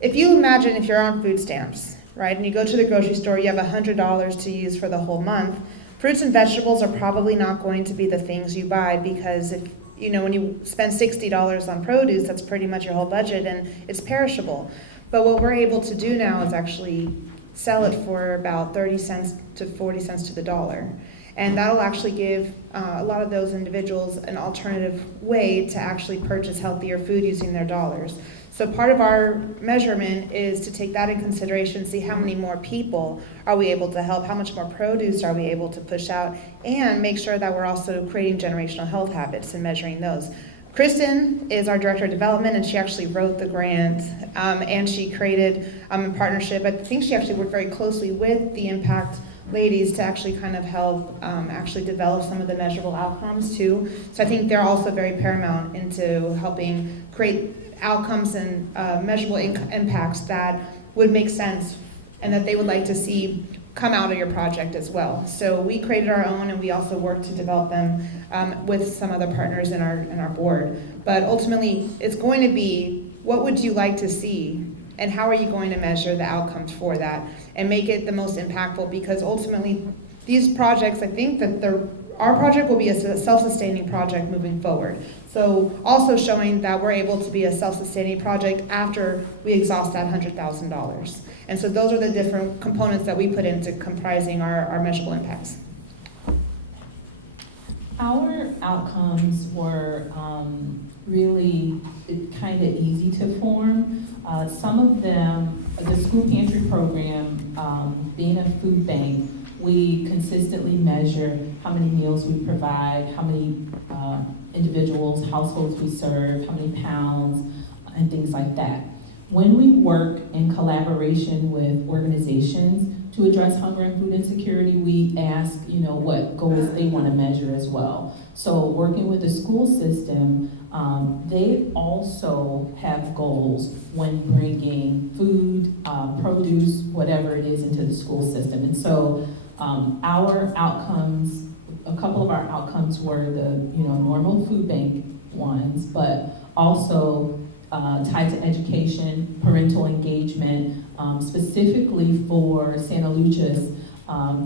if you imagine if you're on food stamps, right, and you go to the grocery store, you have $100 to use for the whole month, fruits and vegetables are probably not going to be the things you buy, because if, when you spend $60 on produce, that's pretty much your whole budget and it's perishable. But what we're able to do now is actually sell it for about 30 cents to 40 cents to the dollar. And that'll actually give a lot of those individuals an alternative way to actually purchase healthier food using their dollars. So part of our measurement is to take that in consideration, see how many more people are we able to help, how much more produce are we able to push out, and make sure that we're also creating generational health habits and measuring those. Kristen is our Director of Development, and she actually wrote the grant, and she created, in partnership, I think she actually worked very closely with the Impact ladies to actually kind of help actually develop some of the measurable outcomes too. So I think they're also very paramount into helping create outcomes and measurable impacts that would make sense and that they would like to see come out of your project as well. So we created our own, and we also worked to develop them with some other partners in our board. But ultimately, it's going to be, what would you like to see, and how are you going to measure the outcomes for that and make it the most impactful? Because ultimately, these projects, I think that our project will be a self-sustaining project moving forward. So also showing that we're able to be a self-sustaining project after we exhaust that $100,000. And so those are the different components that we put into comprising our measurable impacts. Our outcomes were really kind of easy to form. Some of them, the school pantry program, being a food bank, we consistently measure how many meals we provide, how many individuals, households we serve, how many pounds, and things like that. When we work in collaboration with organizations to address hunger and food insecurity, we ask, what goals they want to measure as well. So working with the school system, they also have goals when bringing food, produce, whatever it is, into the school system. And so our outcomes, a couple of our outcomes were the normal food bank ones, but also tied to education, parental engagement, specifically for Santa Lucia's.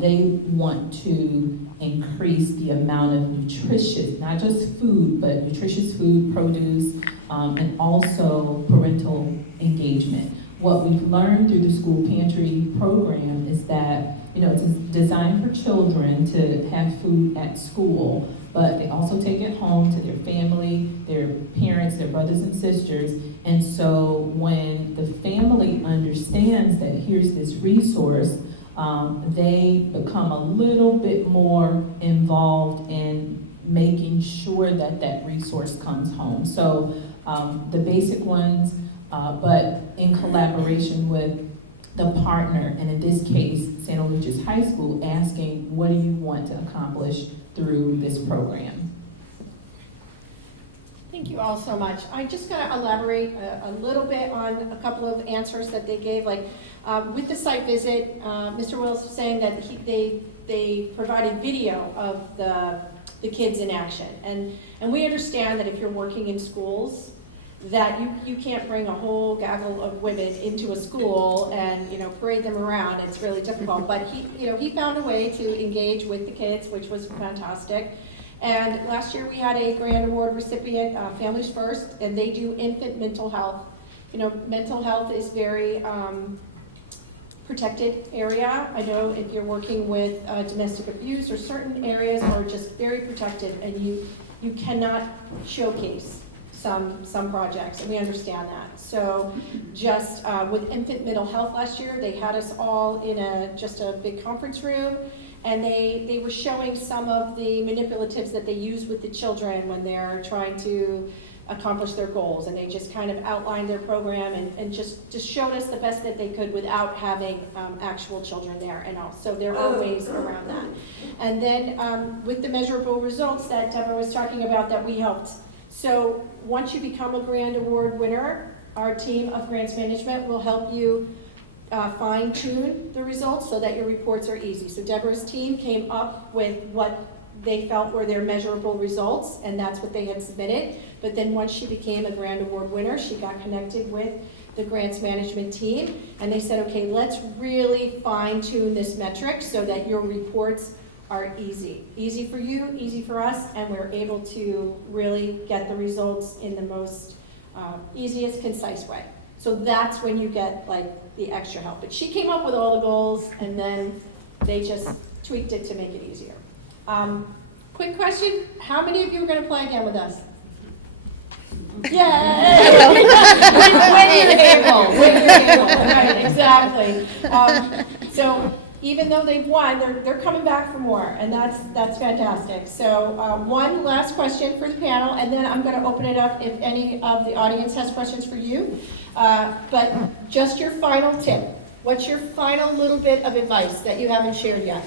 They want to increase the amount of nutritious, not just food, but nutritious food, produce, and also parental engagement. What we've learned through the school pantry program is that it's designed for children to have food at school, but they also take it home to their family, their parents, their brothers and sisters. And so when the family understands that here's this resource, they become a little bit more involved in making sure that that resource comes home. So the basic ones, but in collaboration with the partner, and in this case, Santa Lucia's High School, asking, what do you want to accomplish through this program? Thank you all so much. I'm just going to elaborate a little bit on a couple of answers that they gave. Like with the site visit, Mr. Wills was saying that they provided video of the kids in action. And we understand that if you're working in schools, that you can't bring a whole gaggle of women into a school and parade them around. It's really difficult. But he found a way to engage with the kids, which was fantastic. And last year we had a grand award recipient, Families First, and they do infant mental health. Mental health is very protected area. I know if you're working with domestic abuse, or certain areas are just very protected, and you cannot showcase some projects, and we understand that. So just with infant mental health last year, they had us all in just a big conference room, and they were showing some of the manipulatives that they use with the children when they're trying to accomplish their goals, and they just kind of outlined their program and just showed us the best that they could without having actual children there. And also there are ways around that. And then with the measurable results that Deborah was talking about that we helped. So once you become a Grand Award winner, our team of grants management will help you fine tune the results so that your reports are easy. So Deborah's team came up with what they felt were their measurable results, and that's what they had submitted. But then once she became a Grand Award winner, she got connected with the grants management team, and they said, okay, let's really fine tune this metric so that your reports are easy. Easy for you, easy for us, and we're able to really get the results in the most easiest, concise way. So that's when you get like the extra help. But she came up with all the goals, and then they just tweaked it to make it easier. Quick question, how many of you are going to play again with us? Yay! when you're able, right, exactly. So even though they've won, they're coming back for more, and that's fantastic. So one last question for the panel, and then I'm going to open it up if any of the audience has questions for you. But just your final tip. What's your final little bit of advice that you haven't shared yet?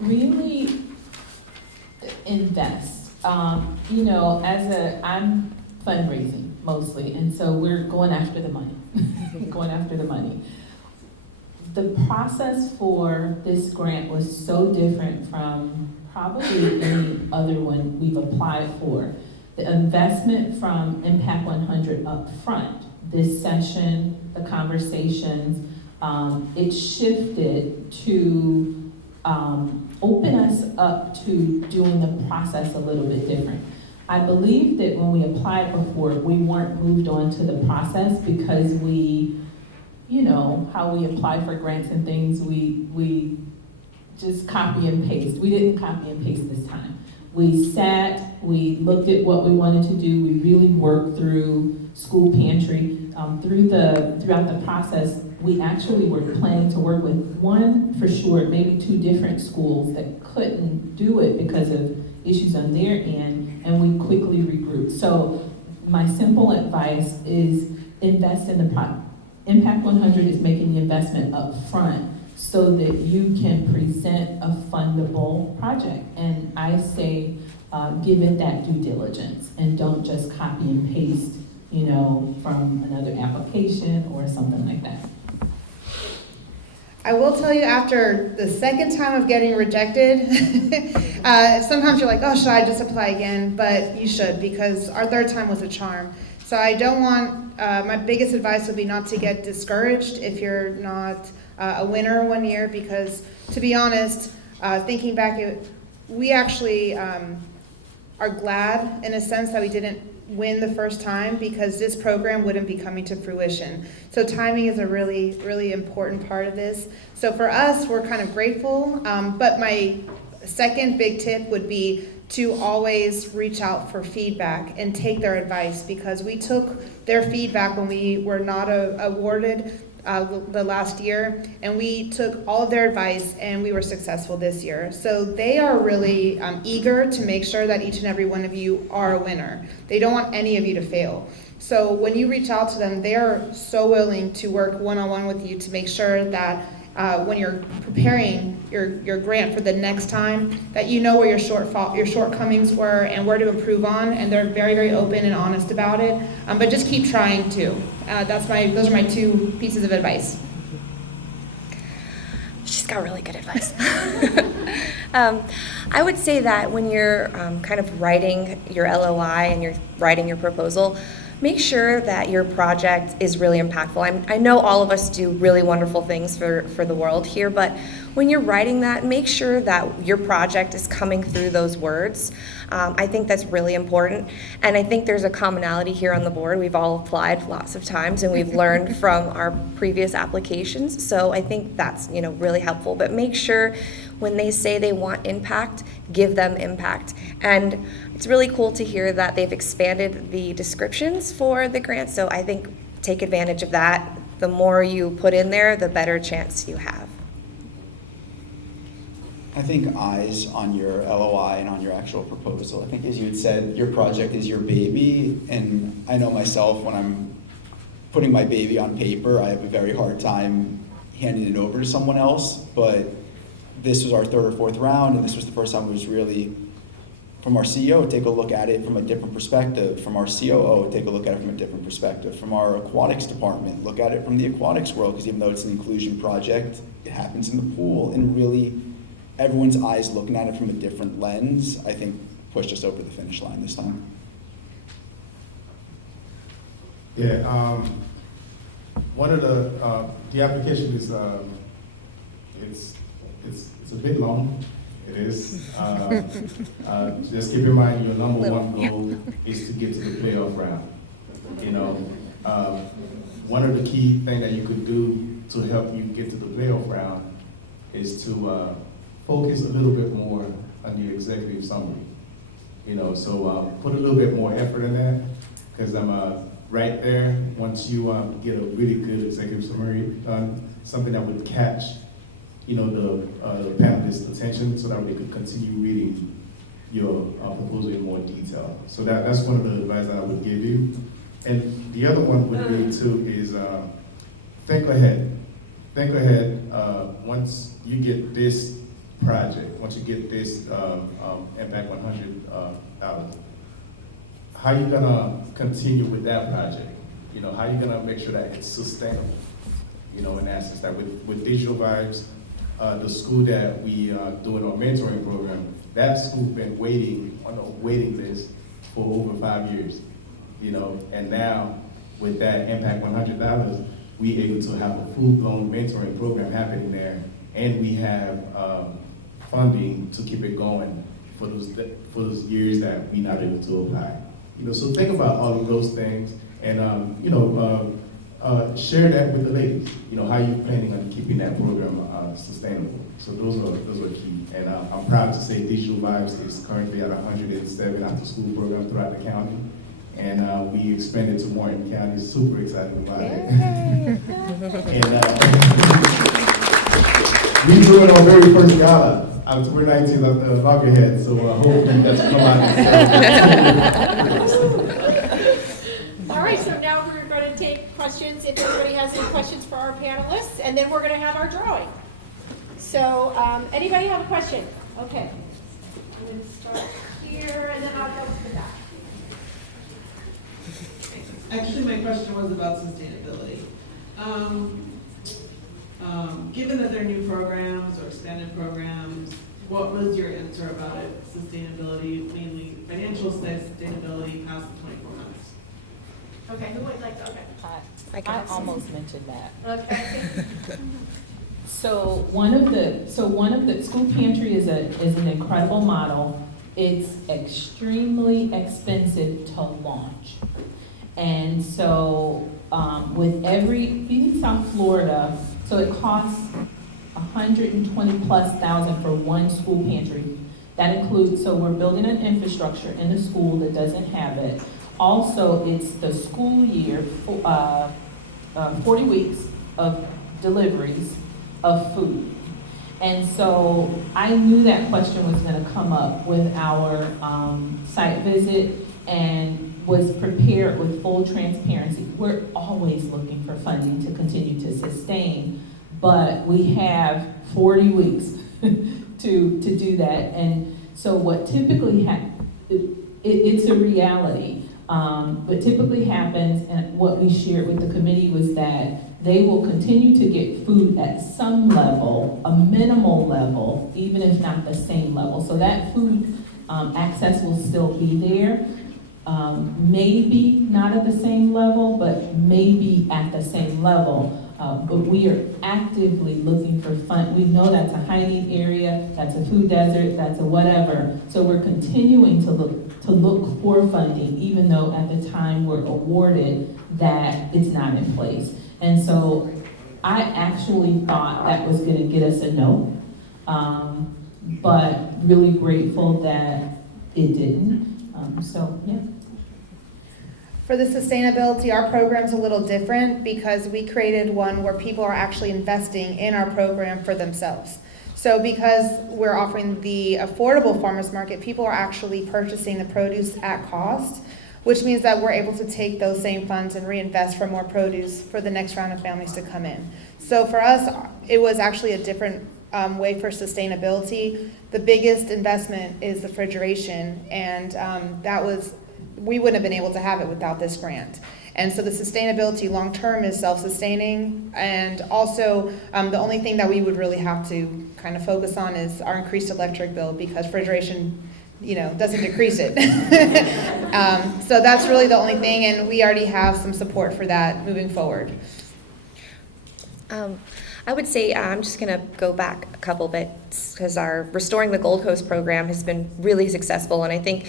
Really invest. I'm fundraising mostly, and so we're going after the money. Going after the money. The process for this grant was so different from probably any other one we've applied for. The investment from Impact 100 up front, this session, the conversations, it shifted to open us up to doing the process a little bit different. I believe that when we applied before, we weren't moved on to the process because we, how we apply for grants and things, we just copy and paste. We didn't copy and paste this time. We sat, we looked at what we wanted to do, we really worked through school pantry. Throughout the process, we actually were planning to work with one, for sure, maybe two different schools that couldn't do it because of issues on their end, and we quickly regrouped. So my simple advice is invest in the Impact 100 is making the investment up front so that you can present a fundable project. And I say give it that due diligence and don't just copy and paste, from another application or something like that. I will tell you, after the second time of getting rejected, sometimes you're like, oh, should I just apply again? But you should, because our third time was a charm. So I don't want, my biggest advice would be not to get discouraged if you're not a winner one year, because to be honest, thinking back, we actually are glad in a sense that we didn't win the first time, because this program wouldn't be coming to fruition. So timing is a really, really important part of this. So for us, we're kind of grateful, but my second big tip would be to always reach out for feedback and take their advice, because we took their feedback when we were not awarded the last year, and we took all of their advice and we were successful this year. So they are really eager to make sure that each and every one of you are a winner. They don't want any of you to fail. So when you reach out to them, they are so willing to work one-on-one with you to make sure that when you're preparing your grant for the next time, that you know where your shortcomings were and where to improve on, and they're very, very open and honest about it. But just keep trying to. Those are my two pieces of advice. She's got really good advice. I would say that when you're kind of writing your LOI and you're writing your proposal, make sure that your project is really impactful. I know all of us do really wonderful things for the world here, but when you're writing that, make sure that your project is coming through those words. I think that's really important, and I think there's a commonality here on the board. We've all applied lots of times, and we've learned from our previous applications, so I think that's really helpful. But make sure When they say they want impact, give them impact. And it's really cool to hear that they've expanded the descriptions for the grant, so I think take advantage of that. The more you put in there, the better chance you have. I think eyes on your LOI and on your actual proposal. I think as you had said, your project is your baby, and I know myself when I'm putting my baby on paper, I have a very hard time handing it over to someone else, but this was our third or fourth round, and this was the first time it was really, from our CEO, take a look at it from a different perspective, from our COO, take a look at it from a different perspective, from our aquatics department, look at it from the aquatics world, because even though it's an inclusion project, it happens in the pool, and really everyone's eyes looking at it from a different lens, I think pushed us over the finish line this time. Yeah, one of the application is, it's a bit long, it is. Just keep in mind, your number one goal is to get to the playoff round. You know, one of the key things that you could do to help you get to the playoff round is to focus a little bit more on the executive summary. You know, so put a little bit more effort in that, because I'm right there. Once you get a really good executive summary done, something that would catch, you know, the panelists' attention, so that they could continue reading your proposal in more detail. So that's one of the advice that I would give you. And the other one would be too is think ahead. Think ahead. Once you get this project, once you get this Impact 100 how you gonna continue with that project? You know, how you gonna make sure that it's sustainable? You know, in essence, that with Digital Vibes, the school that we doing our mentoring program, that school been waiting on a waiting list for over 5 years. You know, and now with that Impact $100, we able to have a full-blown mentoring program happening there, and we have funding to keep it going for those years that we not able to apply. You know, so think about all of those things, and you know, share that with the ladies. You know, how you planning on keeping that program sustainable. So those are key. And I'm proud to say Digital Vibes is currently at 107 after-school programs throughout the county, and we expanded to Morton County. Super excited about it. And we drew it our very first gala. October 19th at the Loggerhead, so hopefully that's come out. All right, so now we're going to take questions, if anybody has any questions for our panelists, and then we're going to have our drawing. So, anybody have a question? Okay. I'm going to start here, and then I'll go to the back. Actually, my question was about sustainability. Given that they're new programs or expanded programs, what was your answer about it? Sustainability, mainly financial sustainability past the 24 months. Okay, who would like to, okay. I almost mentioned that. Okay. So one of the school pantry is an incredible model. It's extremely expensive to launch. And so with feeding South Florida, so it costs $120,000+ for one school pantry. That includes, so we're building an infrastructure in the school that doesn't have it. Also, it's the school year, 40 weeks of deliveries of food. And so I knew that question was going to come up with our site visit, and was prepared with full transparency. We're always looking for funding to continue to sustain, but we have 40 weeks to do that. And so what typically it's a reality. What typically happens, and what we shared with the committee, was that they will continue to get food at some level, a minimal level, even if not the same level. So that food access will still be there. Maybe not at the same level, but maybe at the same level. But we are actively looking for fund. We know that's a high need area, that's a food desert, that's a whatever. So we're continuing to look for funding, even though at the time we're awarded that it's not in place. And so I actually thought that was going to get us a no. But really grateful that it didn't. So, yeah. For the sustainability, our program's a little different because we created one where people are actually investing in our program for themselves. So because we're offering the affordable farmers market, people are actually purchasing the produce at cost, which means that we're able to take those same funds and reinvest for more produce for the next round of families to come in. So for us, it was actually a different way for sustainability. The biggest investment is refrigeration, and we wouldn't have been able to have it without this grant. And so the sustainability long-term is self-sustaining, and also the only thing that we would really have to kind of focus on is our increased electric bill, because refrigeration, doesn't decrease it. So that's really the only thing, and we already have some support for that moving forward. I would say I'm just going to go back a couple bits because our Restoring the Gold Coast program has been really successful, and I think,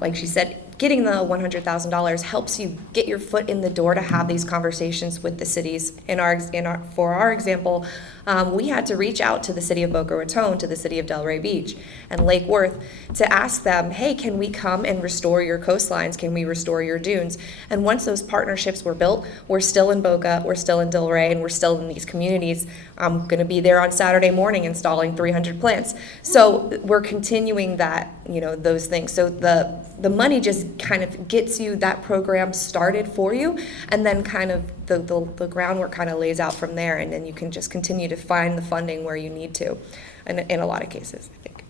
like she said, getting the $100,000 helps you get your foot in the door to have these conversations with the cities. For our example, we had to reach out to the city of Boca Raton, to the city of Delray Beach and Lake Worth to ask them, hey, can we come and restore your coastlines? Can we restore your dunes? And once those partnerships were built, we're still in Boca, we're still in Delray, and we're still in these communities. I'm going to be there on Saturday morning installing 300 plants. So we're continuing that, those things. So the money just kind of gets you that program started for you, and then kind of the groundwork kind of lays out from there, and then you can just continue to find the funding where you need to, in a lot of cases, I think.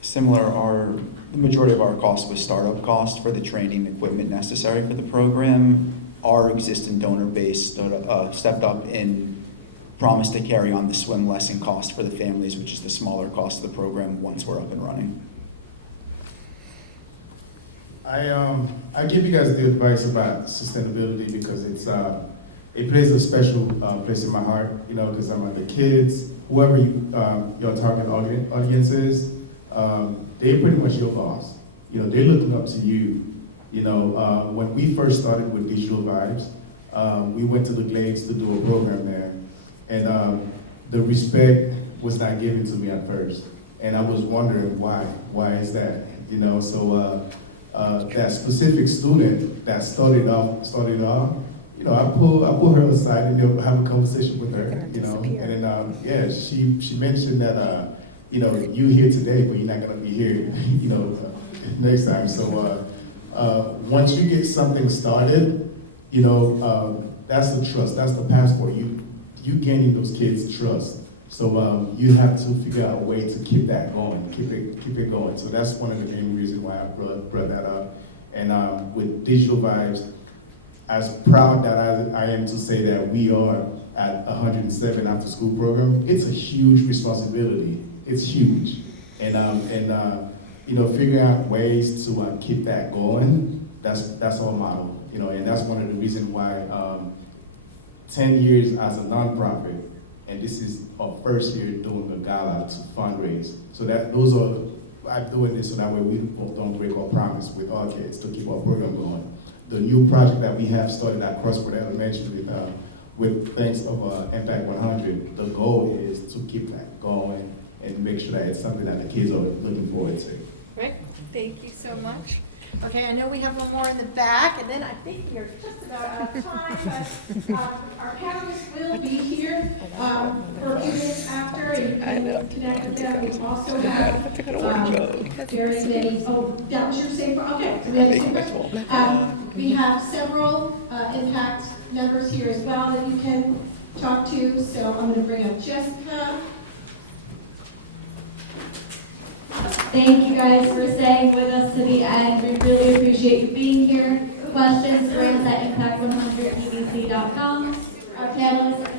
Similar, the majority of our cost was startup cost for the training and equipment necessary for the program. Our existing donor base stepped up and promised to carry on the swim lesson cost for the families, which is the smaller cost of the program once we're up and running. I give you guys the advice about sustainability because it plays a special place in my heart, because I'm the kids, whoever your target audience is, they're pretty much your boss. They're looking up to you. When we first started with Digital Vibes, we went to the Glades to do a program there, and the respect was not given to me at first, and I was wondering why. Why is that? That specific student that started off, I pull her aside and have a conversation with her, and then she mentioned that you here today, but you're not gonna be here, next time. So once you get something started, that's the trust, that's the passport. You gaining those kids' trust. So you have to figure out a way to keep that going, keep it going. So that's one of the main reasons why I brought that up. And with Digital Vibes, as proud that I am to say that we are at 107 after school program, it's a huge responsibility. It's huge. And figuring out ways to keep that going, that's our model. And that's one of the reasons why 10 years as a nonprofit, and this is our first year doing a gala to fundraise. So I'm doing this so that way we don't break our promise with our kids to keep our program going. The new project that we have started at Crossroad Elementary with thanks of Impact 100, the goal is to keep that going and make sure that it's something that the kids are looking forward to. Great, thank you so much. Okay, I know we have one more in the back, and then I think we're just about out of time, but our panelists will be here for a few minutes after, and you can connect with them. We also have very many, that was your safe, okay, so we have safe. We have several Impact members here as well that you can talk to, so I'm going to bring up Jessica. Thank you guys for staying with us to the end. We really appreciate you being here. Questions, grants at impact100pbc.com. Our panelists